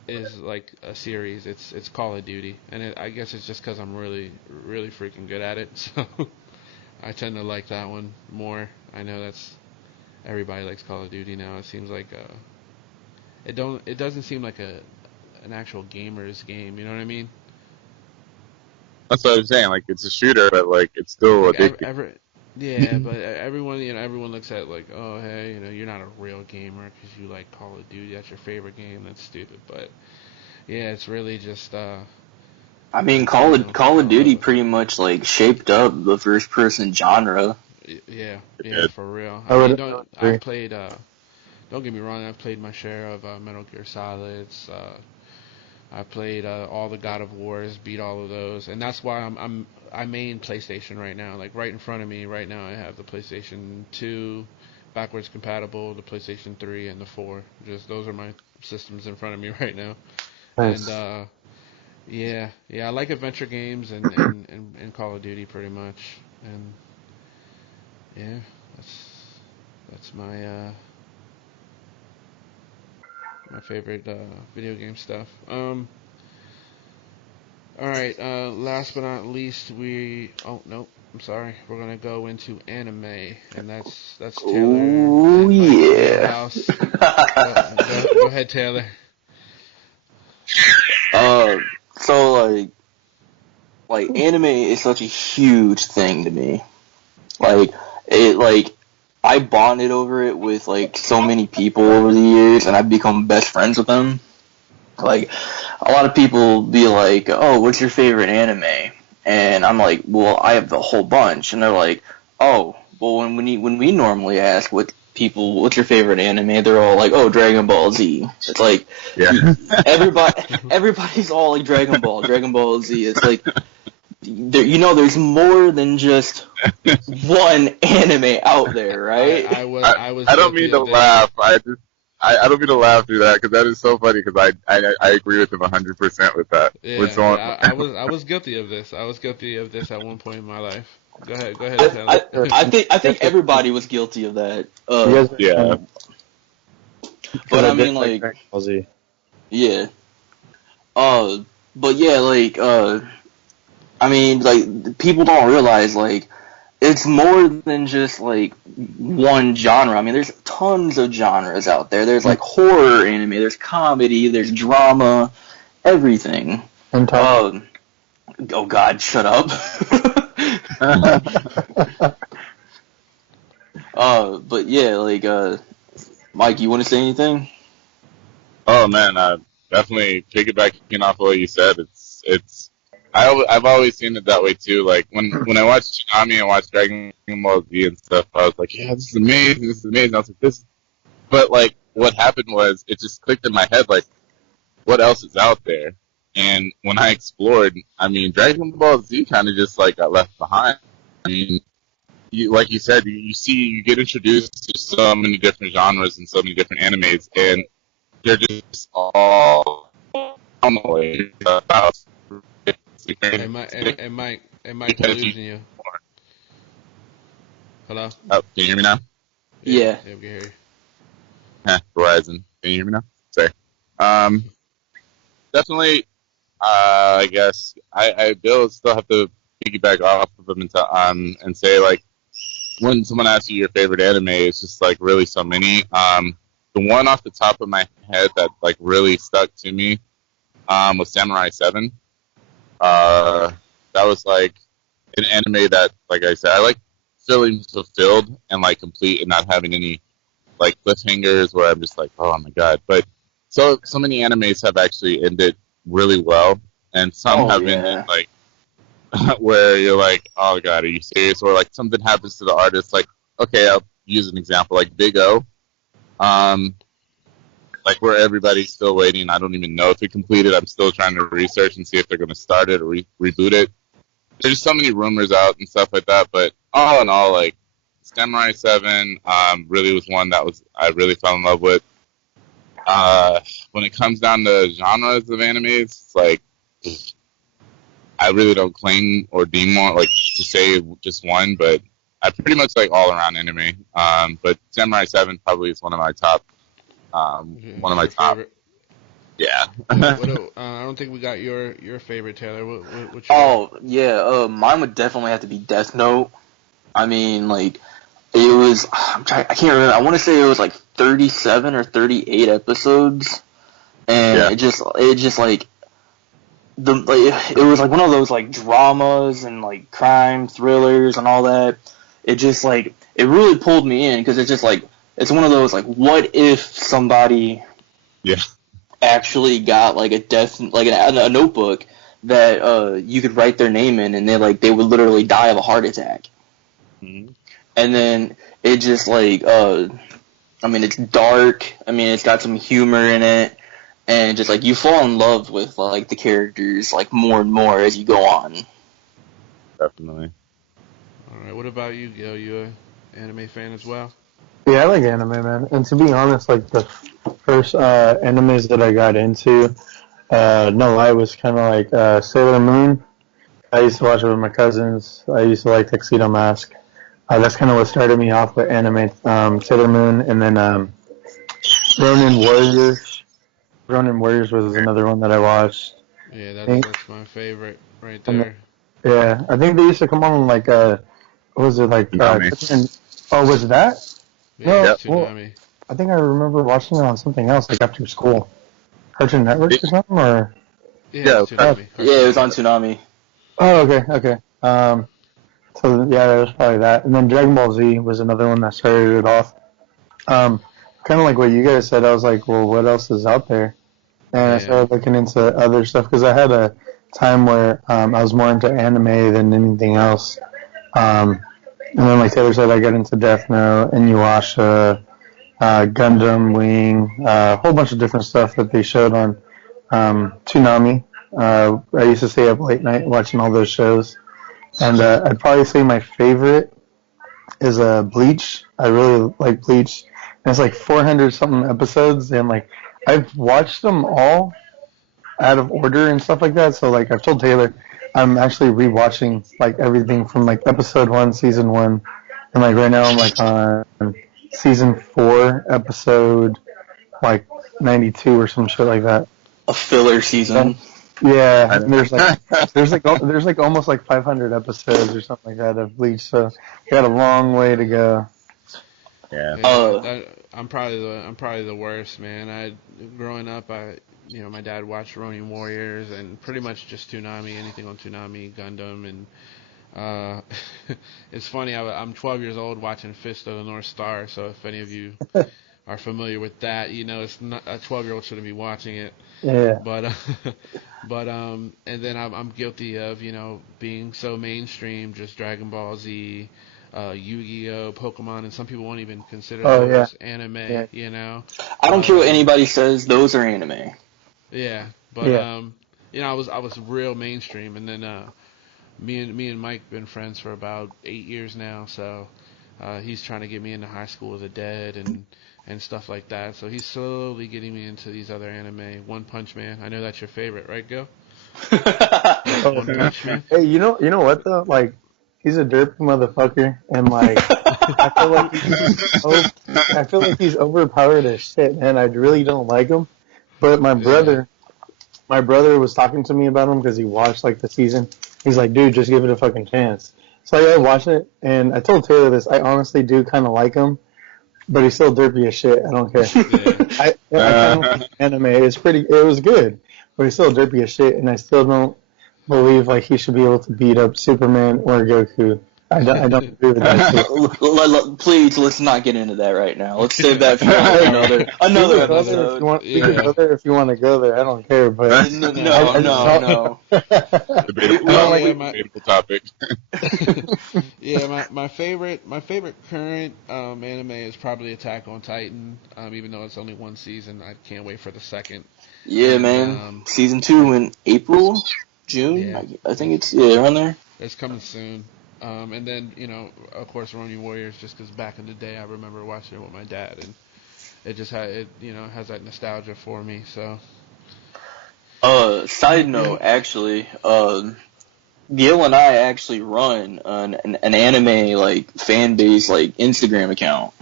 is like a series. It's Call of Duty, and I guess it's just because I'm really freaking good at it. So I tend to like that one more. I know that's everybody likes Call of Duty now. It seems like it doesn't seem like an actual gamer's game. You know what I mean? That's what I was saying. Like, it's a shooter, but like it's still Like addicting. yeah, but everyone looks at it like, oh, hey, you're not a real gamer because you like Call of Duty. That's your favorite game. That's stupid. But yeah, it's really just. I mean, Call of Duty pretty much like shaped up the first person genre. Yeah, for real. I've played. Don't get me wrong. I've played my share of Metal Gear Solids. I played all the God of Wars, beat all of those, and that's why I main PlayStation right now. Like right in front of me right now, I have the PlayStation 2 backwards compatible, the PlayStation 3, and the 4. Just those are my systems in front of me right now. Nice. And yeah, I like adventure games and Call of Duty pretty much, and yeah, that's my my favorite video game stuff. All right. Last but not least, oh no, I'm sorry. We're gonna go into anime, and that's Taylor. Oh yeah. House. Go ahead, Taylor. So like anime is such a huge thing to me. I bonded over it with like so many people over the years, and I've become best friends with them. Like a lot of people be like, "Oh, what's your favorite anime?" And I'm like, "Well, I have a whole bunch." And they're like, "Oh, well, when we normally ask what's your favorite anime, they're all like, "Oh, Dragon Ball Z." It's like, Yeah. everybody's all like Dragon Ball Z. It's like, there's more than just one anime out there, right? I don't mean to laugh. I don't mean to laugh through that because that is so funny because I agree with him 100% with that. Yeah, I was guilty of this. I was guilty of this at one point in my life. Go ahead. Taylor. I think everybody was guilty of that. Yeah. But I mean, like, yeah. But yeah, like, I mean, like, people don't realize, like, it's more than just, like, one genre. I mean, there's tons of genres out there. There's, like, horror anime, there's comedy, there's drama, everything. Oh, God, shut up. But yeah, like, Mike, you want to say anything? Oh, man, definitely piggybacking off what you said. I've always seen it that way too. Like when I watched Tsunami and watched Dragon Ball Z and stuff, I was like, yeah, this is amazing. I was like, but like what happened was it just clicked in my head, like what else is out there? And when I explored, I mean, Dragon Ball Z kind of just like got left behind. I mean, like you said, you get introduced to so many different genres and so many different animes, and they're just all about. Hey Mike, we're losing you. Hello? Oh, can you hear me now? Yeah. Yeah, we can hear you. Verizon. Can you hear me now? Sorry. Definitely, I guess, I still have to piggyback off of him and say, like, when someone asks you your favorite anime, it's just, like, really so many. the one off the top of my head that like really stuck to me was Samurai 7. That was like an anime that, like I said, I like feeling fulfilled and like complete and not having any like cliffhangers where I'm just like, oh my god. But so many animes have actually ended really well, and some have ended like where you're like, oh god, are you serious? Or like something happens to the artist, like, okay, I'll use an example, like Big O, like where everybody's still waiting. I don't even know if it completed. I'm still trying to research and see if they're going to start it or reboot it. There's so many rumors out and stuff like that, but all in all, like Samurai 7 really was one that I really fell in love with. When it comes down to genres of animes, it's like I really don't claim or deem one, like to say just one, but I pretty much like all around anime. But Samurai 7 probably is one of my top. Favorite. Yeah. I don't think we got your favorite, Taylor. What's your... mine would definitely have to be Death Note. I mean, like, it was, I can't remember, I want to say it was like 37 or 38 episodes, and it just like, it was like one of those like dramas and like crime thrillers and all that. It just like, it really pulled me in, because it's just like, it's one of those like, what if somebody actually got like a notebook that you could write their name in, and they would literally die of a heart attack. Mm-hmm. And then it just like, I mean, it's dark. I mean, it's got some humor in it, and just like you fall in love with like the characters like more and more as you go on. Definitely. All right. What about you, Gil? You an anime fan as well? Yeah, I like anime, man. And to be honest, like the first animes that I got into, no lie, was kind of like Sailor Moon. I used to watch it with my cousins. I used to like Tuxedo Mask. That's kind of what started me off with anime, Sailor Moon, and then Ronin Warriors. Ronin Warriors was another one that I watched. Yeah, that's my favorite right there. Yeah, I think they used to come on like what was it like? Oh, was it that? Yeah, no, Tsunami. I think I remember watching it on something else, like after school, Cartoon Network or something, or yeah, it was on Tsunami. Oh, okay. So yeah, that was probably that. And then Dragon Ball Z was another one that started it off. Kind of like what you guys said. I was like, well, what else is out there? And I started looking into other stuff, because I had a time where I was more into anime than anything else. And then, like Taylor said, I got into Death Note, Inuyasha, Gundam Wing, a whole bunch of different stuff that they showed on Toonami. I used to stay up late night watching all those shows. And I'd probably say my favorite is Bleach. I really like Bleach. And it's like 400-something episodes, and like I've watched them all out of order and stuff like that. So like I've told Taylor, I'm actually rewatching like everything from like episode 1, season 1, and like right now I'm like on season 4, episode like 92 or some shit like that. A filler season. Yeah, and there's like almost like 500 episodes or something like that of Bleach, so you got a long way to go. Yeah. I'm probably the worst, man. Growing up, my dad watched Ronin Warriors and pretty much just Toonami, anything on Toonami, Gundam, and it's funny. I'm 12 years old watching Fist of the North Star, so if any of you are familiar with that, it's not a 12-year-old shouldn't be watching it. Yeah. But and then I'm guilty of being so mainstream, just Dragon Ball Z, Yu-Gi-Oh, Pokemon, and some people won't even consider those anime. Yeah. I don't care what anybody says; those are anime. Yeah, but I was real mainstream, and then me and Mike been friends for about 8 years now, so he's trying to get me into High School of the Dead and stuff like that. So he's slowly getting me into these other anime. One Punch Man. I know that's your favorite, right, Gil? One Punch Man. Hey, you know what though? Like, he's a derpy motherfucker, and like, I feel like he's overpowered as shit, man. I really don't like him. But my brother was talking to me about him because he watched like the season. He's like, dude, just give it a fucking chance. So I watched it, and I told Taylor this. I honestly do kind of like him. but he's still derpy as shit. I don't care. I kind of like anime. It was good, but he's still derpy as shit, and I still don't believe like he should be able to beat up Superman or Goku. I don't agree with that shit. Please, let's not get into that right now. Let's save that for another episode. We can go there if you want to go there. I don't care, but no. Debatable topic. Yeah, my favorite current anime is probably Attack on Titan. Even though it's only one season, I can't wait for the second. Yeah, man. Season 2 in April, June. Yeah. I think it's around there. It's coming soon. And then, of course, Ronin Warriors, just because back in the day I remember watching it with my dad, and it just has that nostalgia for me. So. Side note, actually, Gil and I actually run an anime like fan base like Instagram account.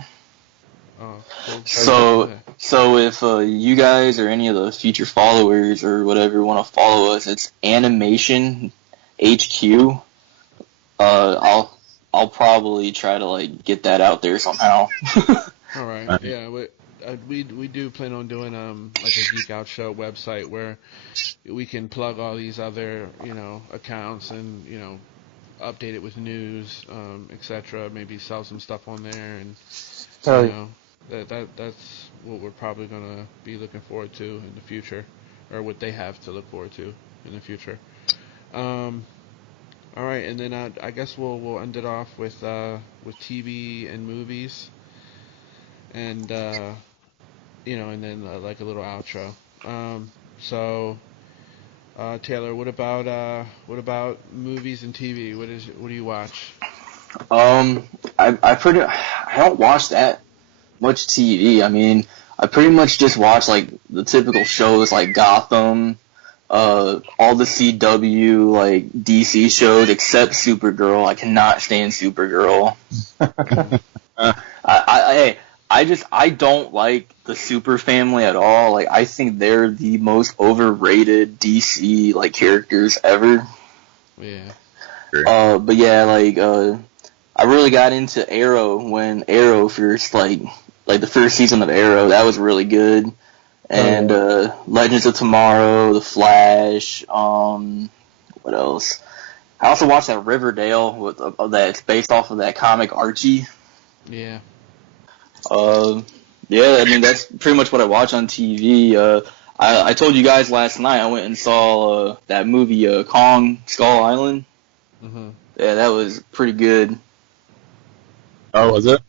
Oh, cool. So if you guys or any of the future followers or whatever want to follow us, it's Animation HQ. I'll probably try to like get that out there somehow. All right. Yeah. We do plan on doing like a Geek Out Show website where we can plug all these other accounts and update it with news, etc. Maybe sell some stuff on there, and that's what we're probably gonna be looking forward to in the future, or what they have to look forward to in the future. All right, and then I guess we'll end it off with TV and movies, and and then like a little outro. So Taylor, what about movies and TV? What do you watch? I don't watch that much TV. I mean, I pretty much just watch like the typical shows like Gotham. All the CW, like, DC shows, except Supergirl. I cannot stand Supergirl. I don't like the Super family at all. Like, I think they're the most overrated DC, like, characters ever. Yeah. But yeah, like, I really got into Arrow when Arrow first, like the first season of Arrow, that was really good. And Legends of Tomorrow, The Flash, what else? I also watched that Riverdale that's based off of that comic Archie. Yeah. Yeah, I mean that's pretty much what I watch on TV. I told you guys last night I went and saw that movie Kong Skull Island. Mm-hmm. Yeah, that was pretty good. Oh, was it?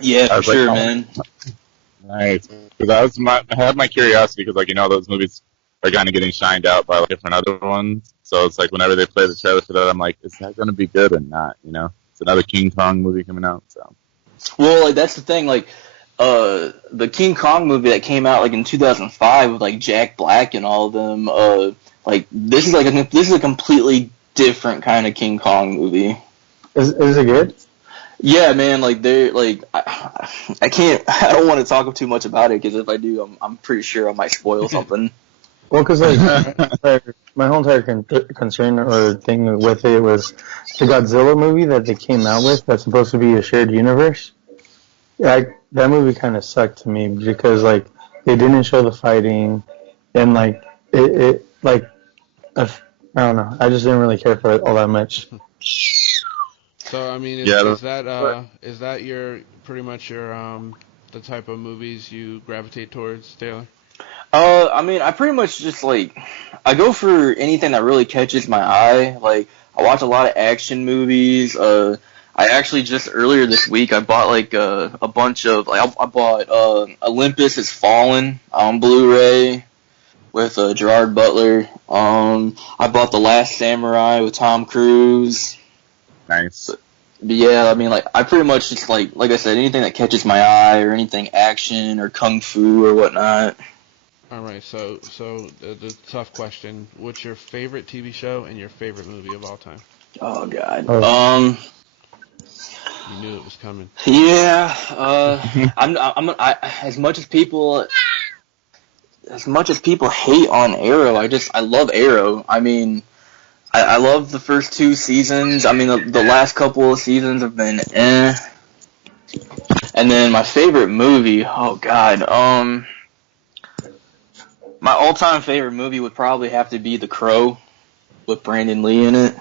Yeah, for sure, man. Nice. Because I had my curiosity because, like, those movies are kind of getting shined out by like, different other ones. So it's like whenever they play the trailer for that, I'm like, is that going to be good or not? It's another King Kong movie coming out. So. Well, like that's the thing. Like, the King Kong movie that came out like in 2005 with like Jack Black and all of them. Like this is a completely different kind of King Kong movie. Is it good? Yeah, man, like they're like I don't want to talk too much about it because if I do, I'm pretty sure I might spoil something. Well, because like my whole entire concern or thing with it was the Godzilla movie that they came out with that's supposed to be a shared universe. That movie kind of sucked to me because like they didn't show the fighting and like it like I don't know, I just didn't really care for it all that much. So I mean, is that your pretty much your the type of movies you gravitate towards, Taylor? I mean, I pretty much just like I go for anything that really catches my eye. Like I watch a lot of action movies. I actually just earlier this week I bought like a bunch of like I bought Olympus Has Fallen on Blu-ray with Gerard Butler. I bought The Last Samurai with Tom Cruise. Nice. But yeah, I mean, like, I pretty much just, like I said, anything that catches my eye or anything action or kung fu or whatnot. All right, so the tough question: what's your favorite TV show and your favorite movie of all time? Oh God. You knew it was coming. Yeah. As much as people hate on Arrow, I love Arrow. I mean. I love the first two seasons. I mean, the last couple of seasons have been And then my favorite movie, oh god, my all-time favorite movie would probably have to be The Crow with Brandon Lee in it.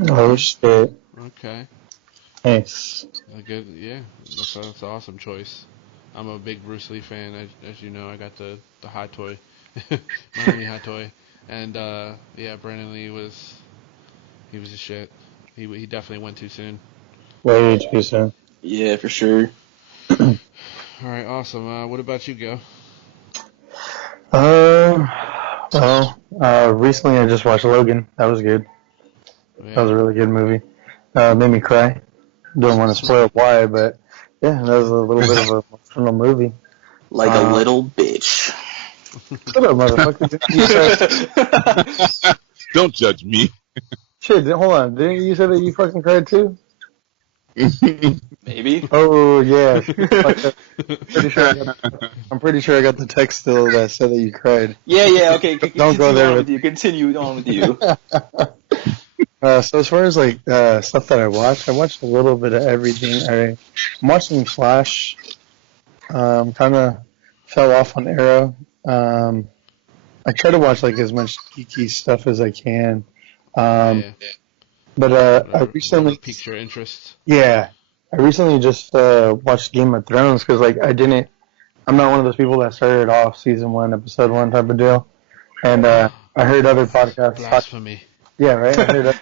Oh shit. Okay. Nice. Yeah, that's an awesome choice. I'm a big Bruce Lee fan, as you know. I got the hot toy, my only hot toy, and yeah, Brandon Lee was a shit. He definitely went too soon. Way too soon. Yeah, for sure. All right, awesome. What about you, Gil? Recently I just watched Logan. That was good. Yeah. That was a really good movie. Made me cry. Don't want to spoil why, but yeah, that was a little bit of an emotional movie. Like a little bitch. Shut up, motherfucker. Don't judge me. Shit, hold on. Didn't you say that you fucking cried too? Maybe. Oh, yeah. I'm pretty sure I got the text still that said that you cried. Yeah, okay. Don't go there with you. Continue on with you. So as far as like stuff that I watched a little bit of everything. I'm watching Flash. Kind of fell off on Arrow. I try to watch like as much geeky stuff as I can. But I recently piqued your interest. Yeah, I recently just watched Game of Thrones because like I'm not one of those people that started off season 1, episode 1 type of deal, and I heard other podcasts. Blasphemy. Yeah, right. I heard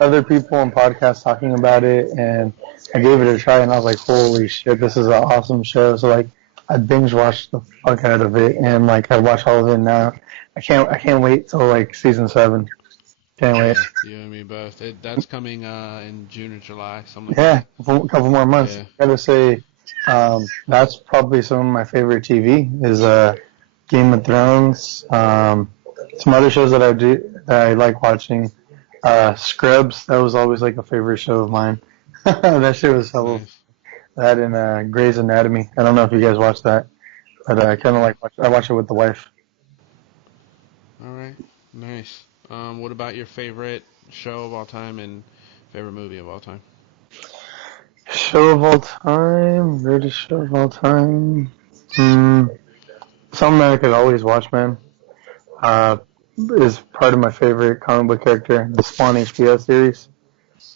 other people on podcasts talking about it, and I gave it a try, and I was like, holy shit, this is an awesome show. So like, I binge watched the fuck out of it, and like I watch all of it now. I can't wait till like season 7. Can't wait. You and me both. That's coming in June or July. Something Yeah, a couple more months. Yeah. I gotta say, that's probably some of my favorite TV is Game of Thrones. Some other shows that I like watching. Scrubs, that was always like a favorite show of mine. That shit was hella. Nice. That and Grey's Anatomy. I don't know if you guys watch that, but I kind of I watch it with the wife. All right, nice. What about your favorite show of all time and favorite movie of all time? Show of all time, greatest show of all time. Something that I could always watch, man. Is part of my favorite comic book character, the Spawn HBO series.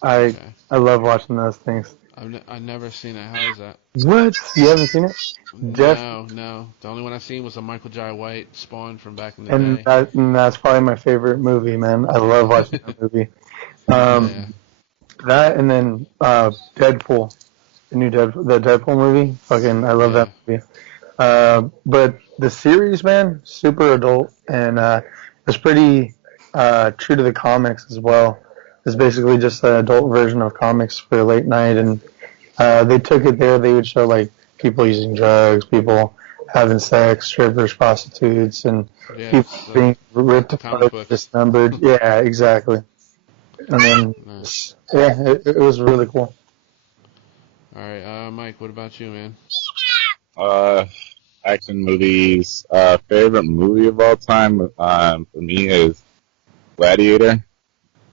I love watching those things. I've never seen it. How is that? What? You haven't seen it? No. The only one I've seen was a Michael Jai White Spawn from back in the day. And that's probably my favorite movie, man. I love watching that movie. That and then Deadpool, the Deadpool movie. Fucking, I love that movie. But the series, man, super adult, and it's pretty true to the comics as well. It's basically just an adult version of comics for late night, and they took it there. They would show like people using drugs, people having sex, strippers, prostitutes, and people being ripped apart, dismembered. Yeah, exactly. And then, it was really cool. All right, Mike, what about you, man? Action movies. Favorite movie of all time for me is Gladiator.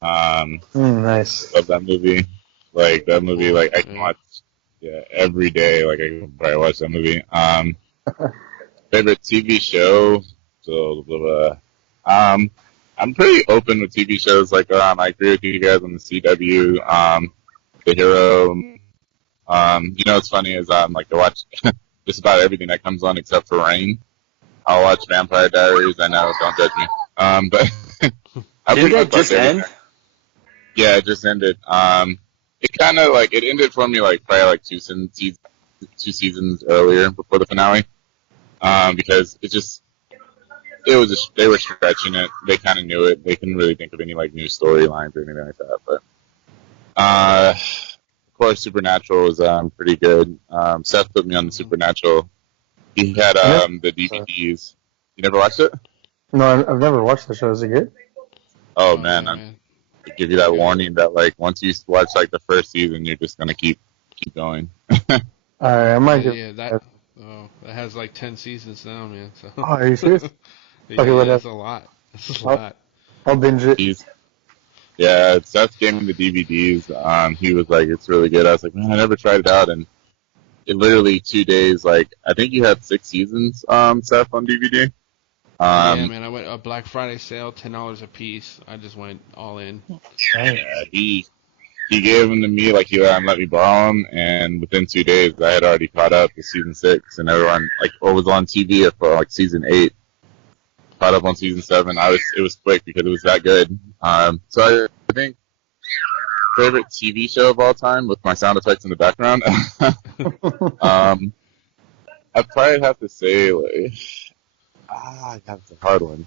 Nice. Love that movie. Like that movie, like I can watch every day. Like I can probably watch that movie. Favorite TV show. So I'm pretty open with TV shows. Like I agree with you guys on the CW. The Hero. What's funny is like I watch just about everything that comes on except for Rain. I'll watch Vampire Diaries. I know, don't judge me. But did that just end? Yeah, it just ended. It kind of like it ended for me like probably like two seasons earlier before the finale. Because they were stretching it. They kind of knew it. They couldn't really think of any like new storylines or anything like that. But of course, Supernatural was pretty good. Seth put me on the Supernatural. He had the DVDs. You never watched it? No, I've never watched the show. Is it good? Oh man, I give you that warning that like once you watch like the first season, you're just gonna keep going. Alright, I might give that has like 10 seasons now, man. So. Oh, are you serious? Okay, that's a lot. That's a lot. I'll binge it. Seth gave me the DVDs. He was like, it's really good. I was like, man, I never tried it out. And in literally 2 days, like, I think you had 6 seasons, Seth, on DVD. Yeah, man, I went a Black Friday sale, $10 a piece. I just went all in. Yeah, he gave them to me, like, he let me borrow them, and within 2 days, I had already caught up to season 6, and everyone, like, or was on TV for, like, season 8. Caught up on season 7. It was quick because it was that good. So I think favorite TV show of all time with my sound effects in the background. I'd probably have to say, like, that's a hard one.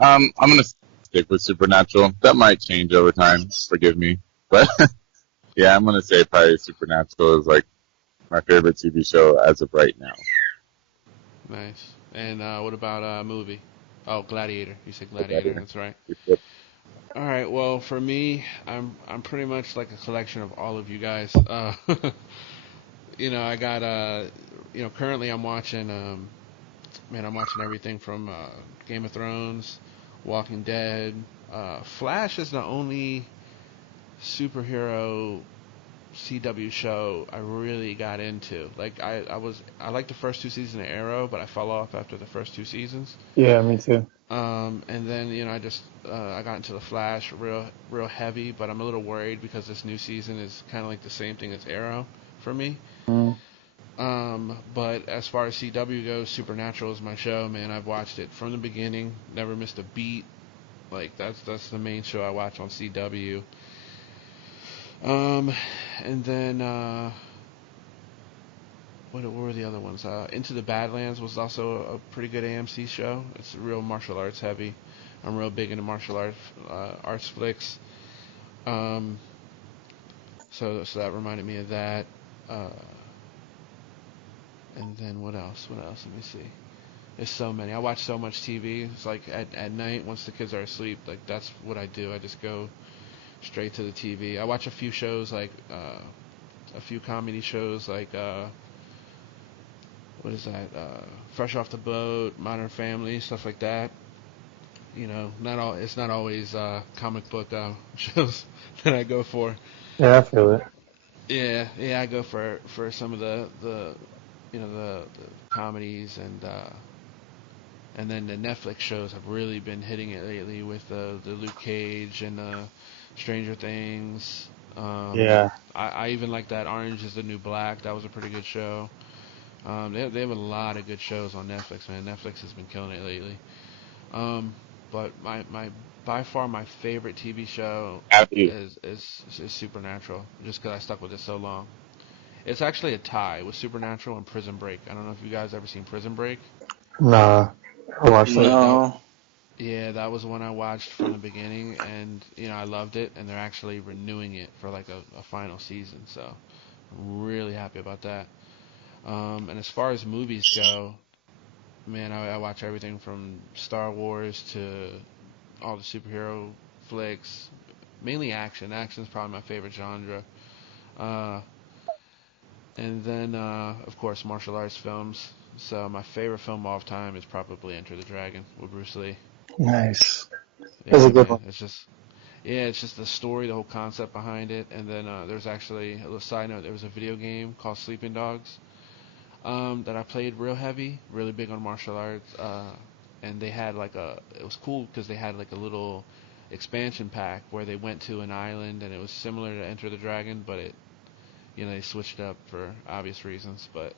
I'm gonna stick with Supernatural. That might change over time. Forgive me, but yeah, I'm gonna say probably Supernatural is like my favorite TV show as of right now. Nice. And what about a movie? Oh, Gladiator. You said Gladiator. That's right. All right. Well, for me, I'm pretty much like a collection of all of you guys. I got currently I'm watching I'm watching everything from Game of Thrones, Walking Dead. Flash is the only superhero CW show I really got into. Like I liked the first 2 seasons of Arrow, but I fell off after the first 2 seasons. Yeah, me too. And then I got into the Flash real heavy, but I'm a little worried because this new season is kind of like the same thing as Arrow for me. But as far as CW goes, Supernatural is my show, man. I've watched it from the beginning, never missed a beat. Like that's the main show I watch on CW. And then what were the other ones? Into the Badlands was also a pretty good AMC show. It's real martial arts heavy. I'm real big into martial arts flicks. So that reminded me of that. And then what else? Let me see. There's so many. I watch so much TV. It's like at night, once the kids are asleep, like that's what I do. I just go straight to the TV. I watch a few shows, like a few comedy shows, like what is that? Fresh Off the Boat, Modern Family, stuff like that. It's not always comic book shows that I go for. Yeah, I feel it. Yeah, I go for some of the comedies and then the Netflix shows have really been hitting it lately with the Luke Cage and Stranger Things. Yeah. I even like that Orange is the New Black. That was a pretty good show. They have a lot of good shows on Netflix, man. Netflix has been killing it lately. But my by far my favorite TV show is Supernatural, just because I stuck with it so long. It's actually a tie with Supernatural and Prison Break. I don't know if you guys ever seen Prison Break. Nah, I watched it. No. Yeah, that was one I watched from the beginning, and I loved it. And they're actually renewing it for like a final season, so I'm really happy about that. And as far as movies go, man, I watch everything from Star Wars to all the superhero flicks, mainly action. Action is probably my favorite genre. And then, of course, martial arts films. So my favorite film of all time is probably Enter the Dragon with Bruce Lee. Nice. That's a good one. It's just the story, the whole concept behind it. And then there's actually a little side note. There was a video game called Sleeping Dogs that I played real heavy, really big on martial arts. And they had it was cool because they had like a little expansion pack where they went to an island and it was similar to Enter the Dragon, but they switched it up for obvious reasons. But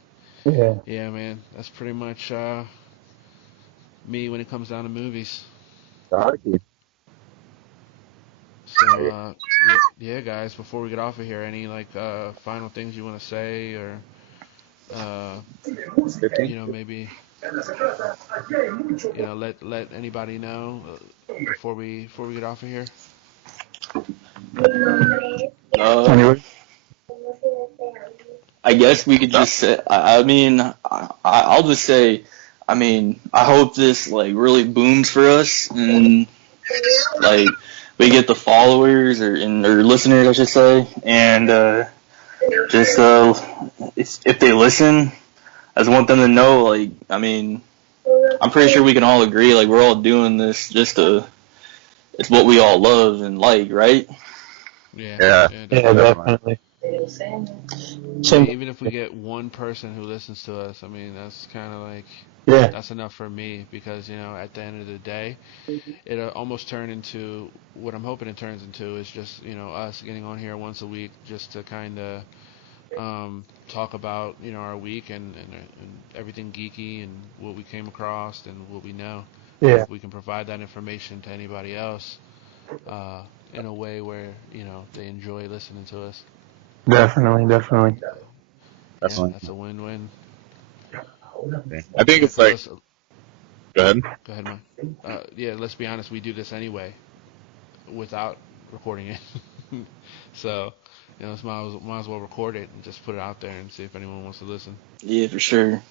yeah, man, that's pretty much me when it comes down to movies. So yeah, guys, before we get off of here, any final things you want to say, or maybe let anybody know before we get off of here. I guess we could just say, I'll just say, I hope this, really booms for us, and, we get the followers, or listeners, I should say, and, if they listen, I just want them to know, I'm pretty sure we can all agree, we're all doing this it's what we all love and like, right? Yeah, definitely. Same. Even if we get one person who listens to us, I mean, that's kind of like, Yeah. that's enough for me because, you know, at the end of the day, it almost turned into, what I'm hoping it turns into is just, you know, us getting on here once a week just to kind of talk about, you know, our week and everything geeky and what we came across and what we know. And Yeah. if we can provide that information to anybody else uh, in a way where, you know, they enjoy listening to us, Definitely. Definitely. yeah, Definitely. that's a win-win. Okay. I think Yeah, it's because like, let's go ahead. go ahead, Mike. Yeah, let's be honest. We do this anyway without recording it. So, you know, let's might as well record it and just put it out there and see if anyone wants to listen. Yeah, for sure.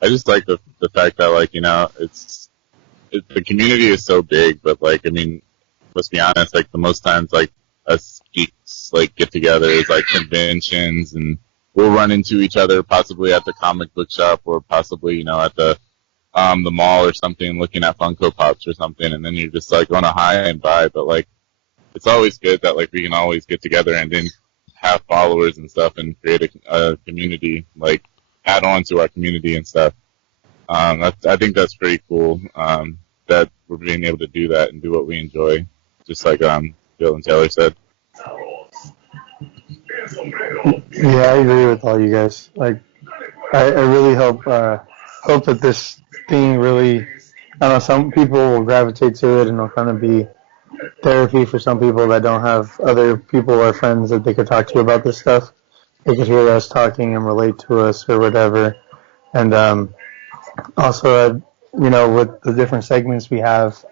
I just like the fact that like, the community is so big, but like, I mean, let's be honest, like the most times like us geeks like get together is like conventions and we'll run into each other possibly at the comic book shop or possibly, at the mall or something looking at Funko Pops or something, and then you're just like on a high and buy, but like it's always good that like we can always get together and then have followers and stuff and create a community, like add on to our community and stuff. I think that's pretty cool. That we're being able to do that and do what we enjoy, just like Bill and Taylor said. Yeah, I agree with all you guys. Like, I really hope that this thing really, I don't know, some people will gravitate to it and it'll kind of be therapy for some people that don't have other people or friends that they could talk to about this stuff. They could hear us talking and relate to us or whatever. And also, with the different segments we have,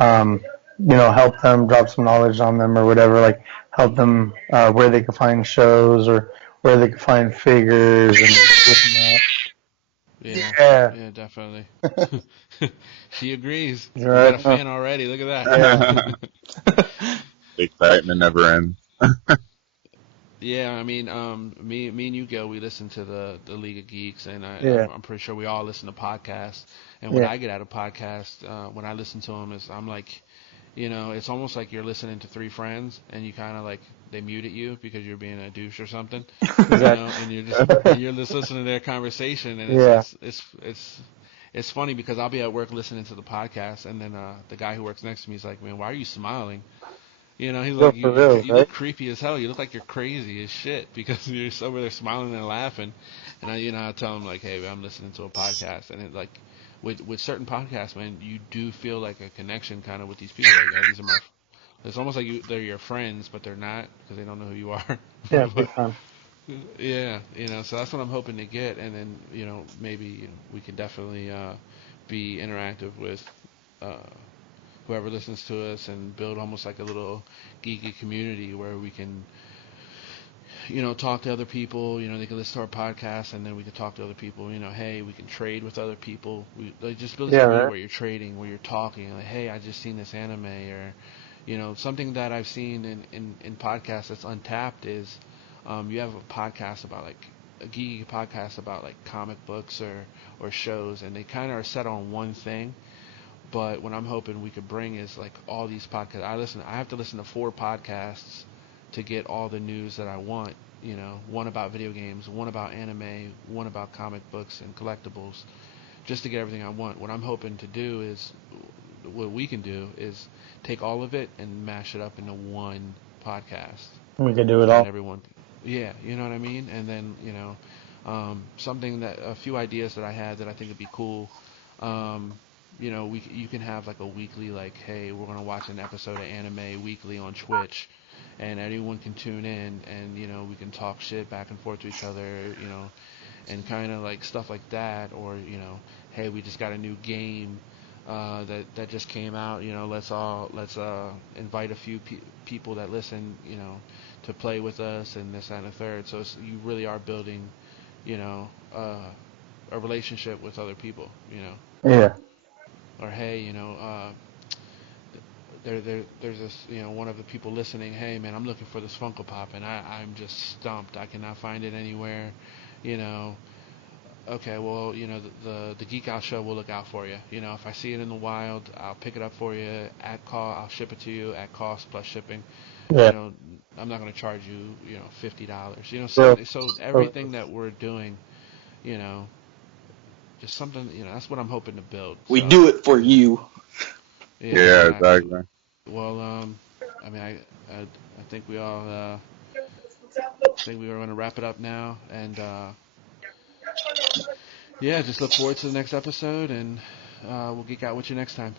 um, help them drop some knowledge on them or whatever, like help them where they can find shows or where they can find figures and this and that. Yeah, Yeah. yeah, definitely. She agrees. We got a Right. fan already. Look at Yeah. that. The excitement never ends. Yeah, I mean, me and you, Gil, we listen to the League of Geeks, and Yeah. I'm pretty sure we all listen to podcasts. And what Yeah. I get out of podcasts when I listen to them is I'm like, you know, it's almost like you're listening to three friends, and you kind of like they muted you because you're being a douche or something, you know, and you're just listening to their conversation, and Yeah. it's funny because I'll be at work listening to the podcast, and then the guy who works next to me is like, man, why are you smiling? You know, he's Yo, like, for real, you right? look creepy as hell. You look like you're crazy as shit because you're just over there smiling and laughing. And I tell him like, hey, I'm listening to a podcast, and it like, with certain podcasts, man, you do feel like a connection kind of with these people. Like, these are my, it's almost like they're your friends, but they're not because they don't know who you are. Yeah, But big time. yeah, so that's what I'm hoping to get, and then maybe we can definitely be interactive with. Uh, Whoever listens to us and build almost like a little geeky community where we can, talk to other people. They can listen to our podcast and then we can talk to other people. Hey, we can trade with other people. We like just build this Yeah, community right. where you're trading, where you're talking. Like, hey, I just seen this anime, or something that I've seen in podcasts that's untapped is you have a podcast about like a geeky podcast about like comic books or shows, and they kind of are set on one thing. But what I'm hoping we could bring is like all these podcasts. I have to listen to 4 podcasts to get all the news that I want. One about video games, one about anime, one about comic books and collectibles, just to get everything I want. What I'm hoping to do is, what we can do is take all of it and mash it up into one podcast We could do it that all. everyone, yeah, you know what I mean. And then something that a few ideas that I had that I think would be cool. Um, you can have like a weekly, like, hey, we're gonna watch an episode of anime weekly on Twitch, and anyone can tune in, and we can talk shit back and forth to each other, and kind of like stuff like that, or hey, we just got a new game that just came out, let's invite a few people that listen, to play with us and this that, and the third. So you really are building, you know, uh, a relationship with other people, Yeah. or hey, there's this, one of the people listening, hey man, I'm looking for this Funko Pop and I'm just stumped. I cannot find it anywhere, you know. okay, well, the Geek Out Show will look out for you. If I see it in the wild, I'll pick it up for you at cost. I'll ship it to you at cost plus shipping. Yeah. I'm not going to charge you, $50. Yeah. So everything that we're doing, just something, that's what I'm hoping to build. We do it for you. Yeah, exactly. Well, I mean, I think we all, think we are going to wrap it up now, and yeah, just look forward to the next episode, and we'll geek out with you next time.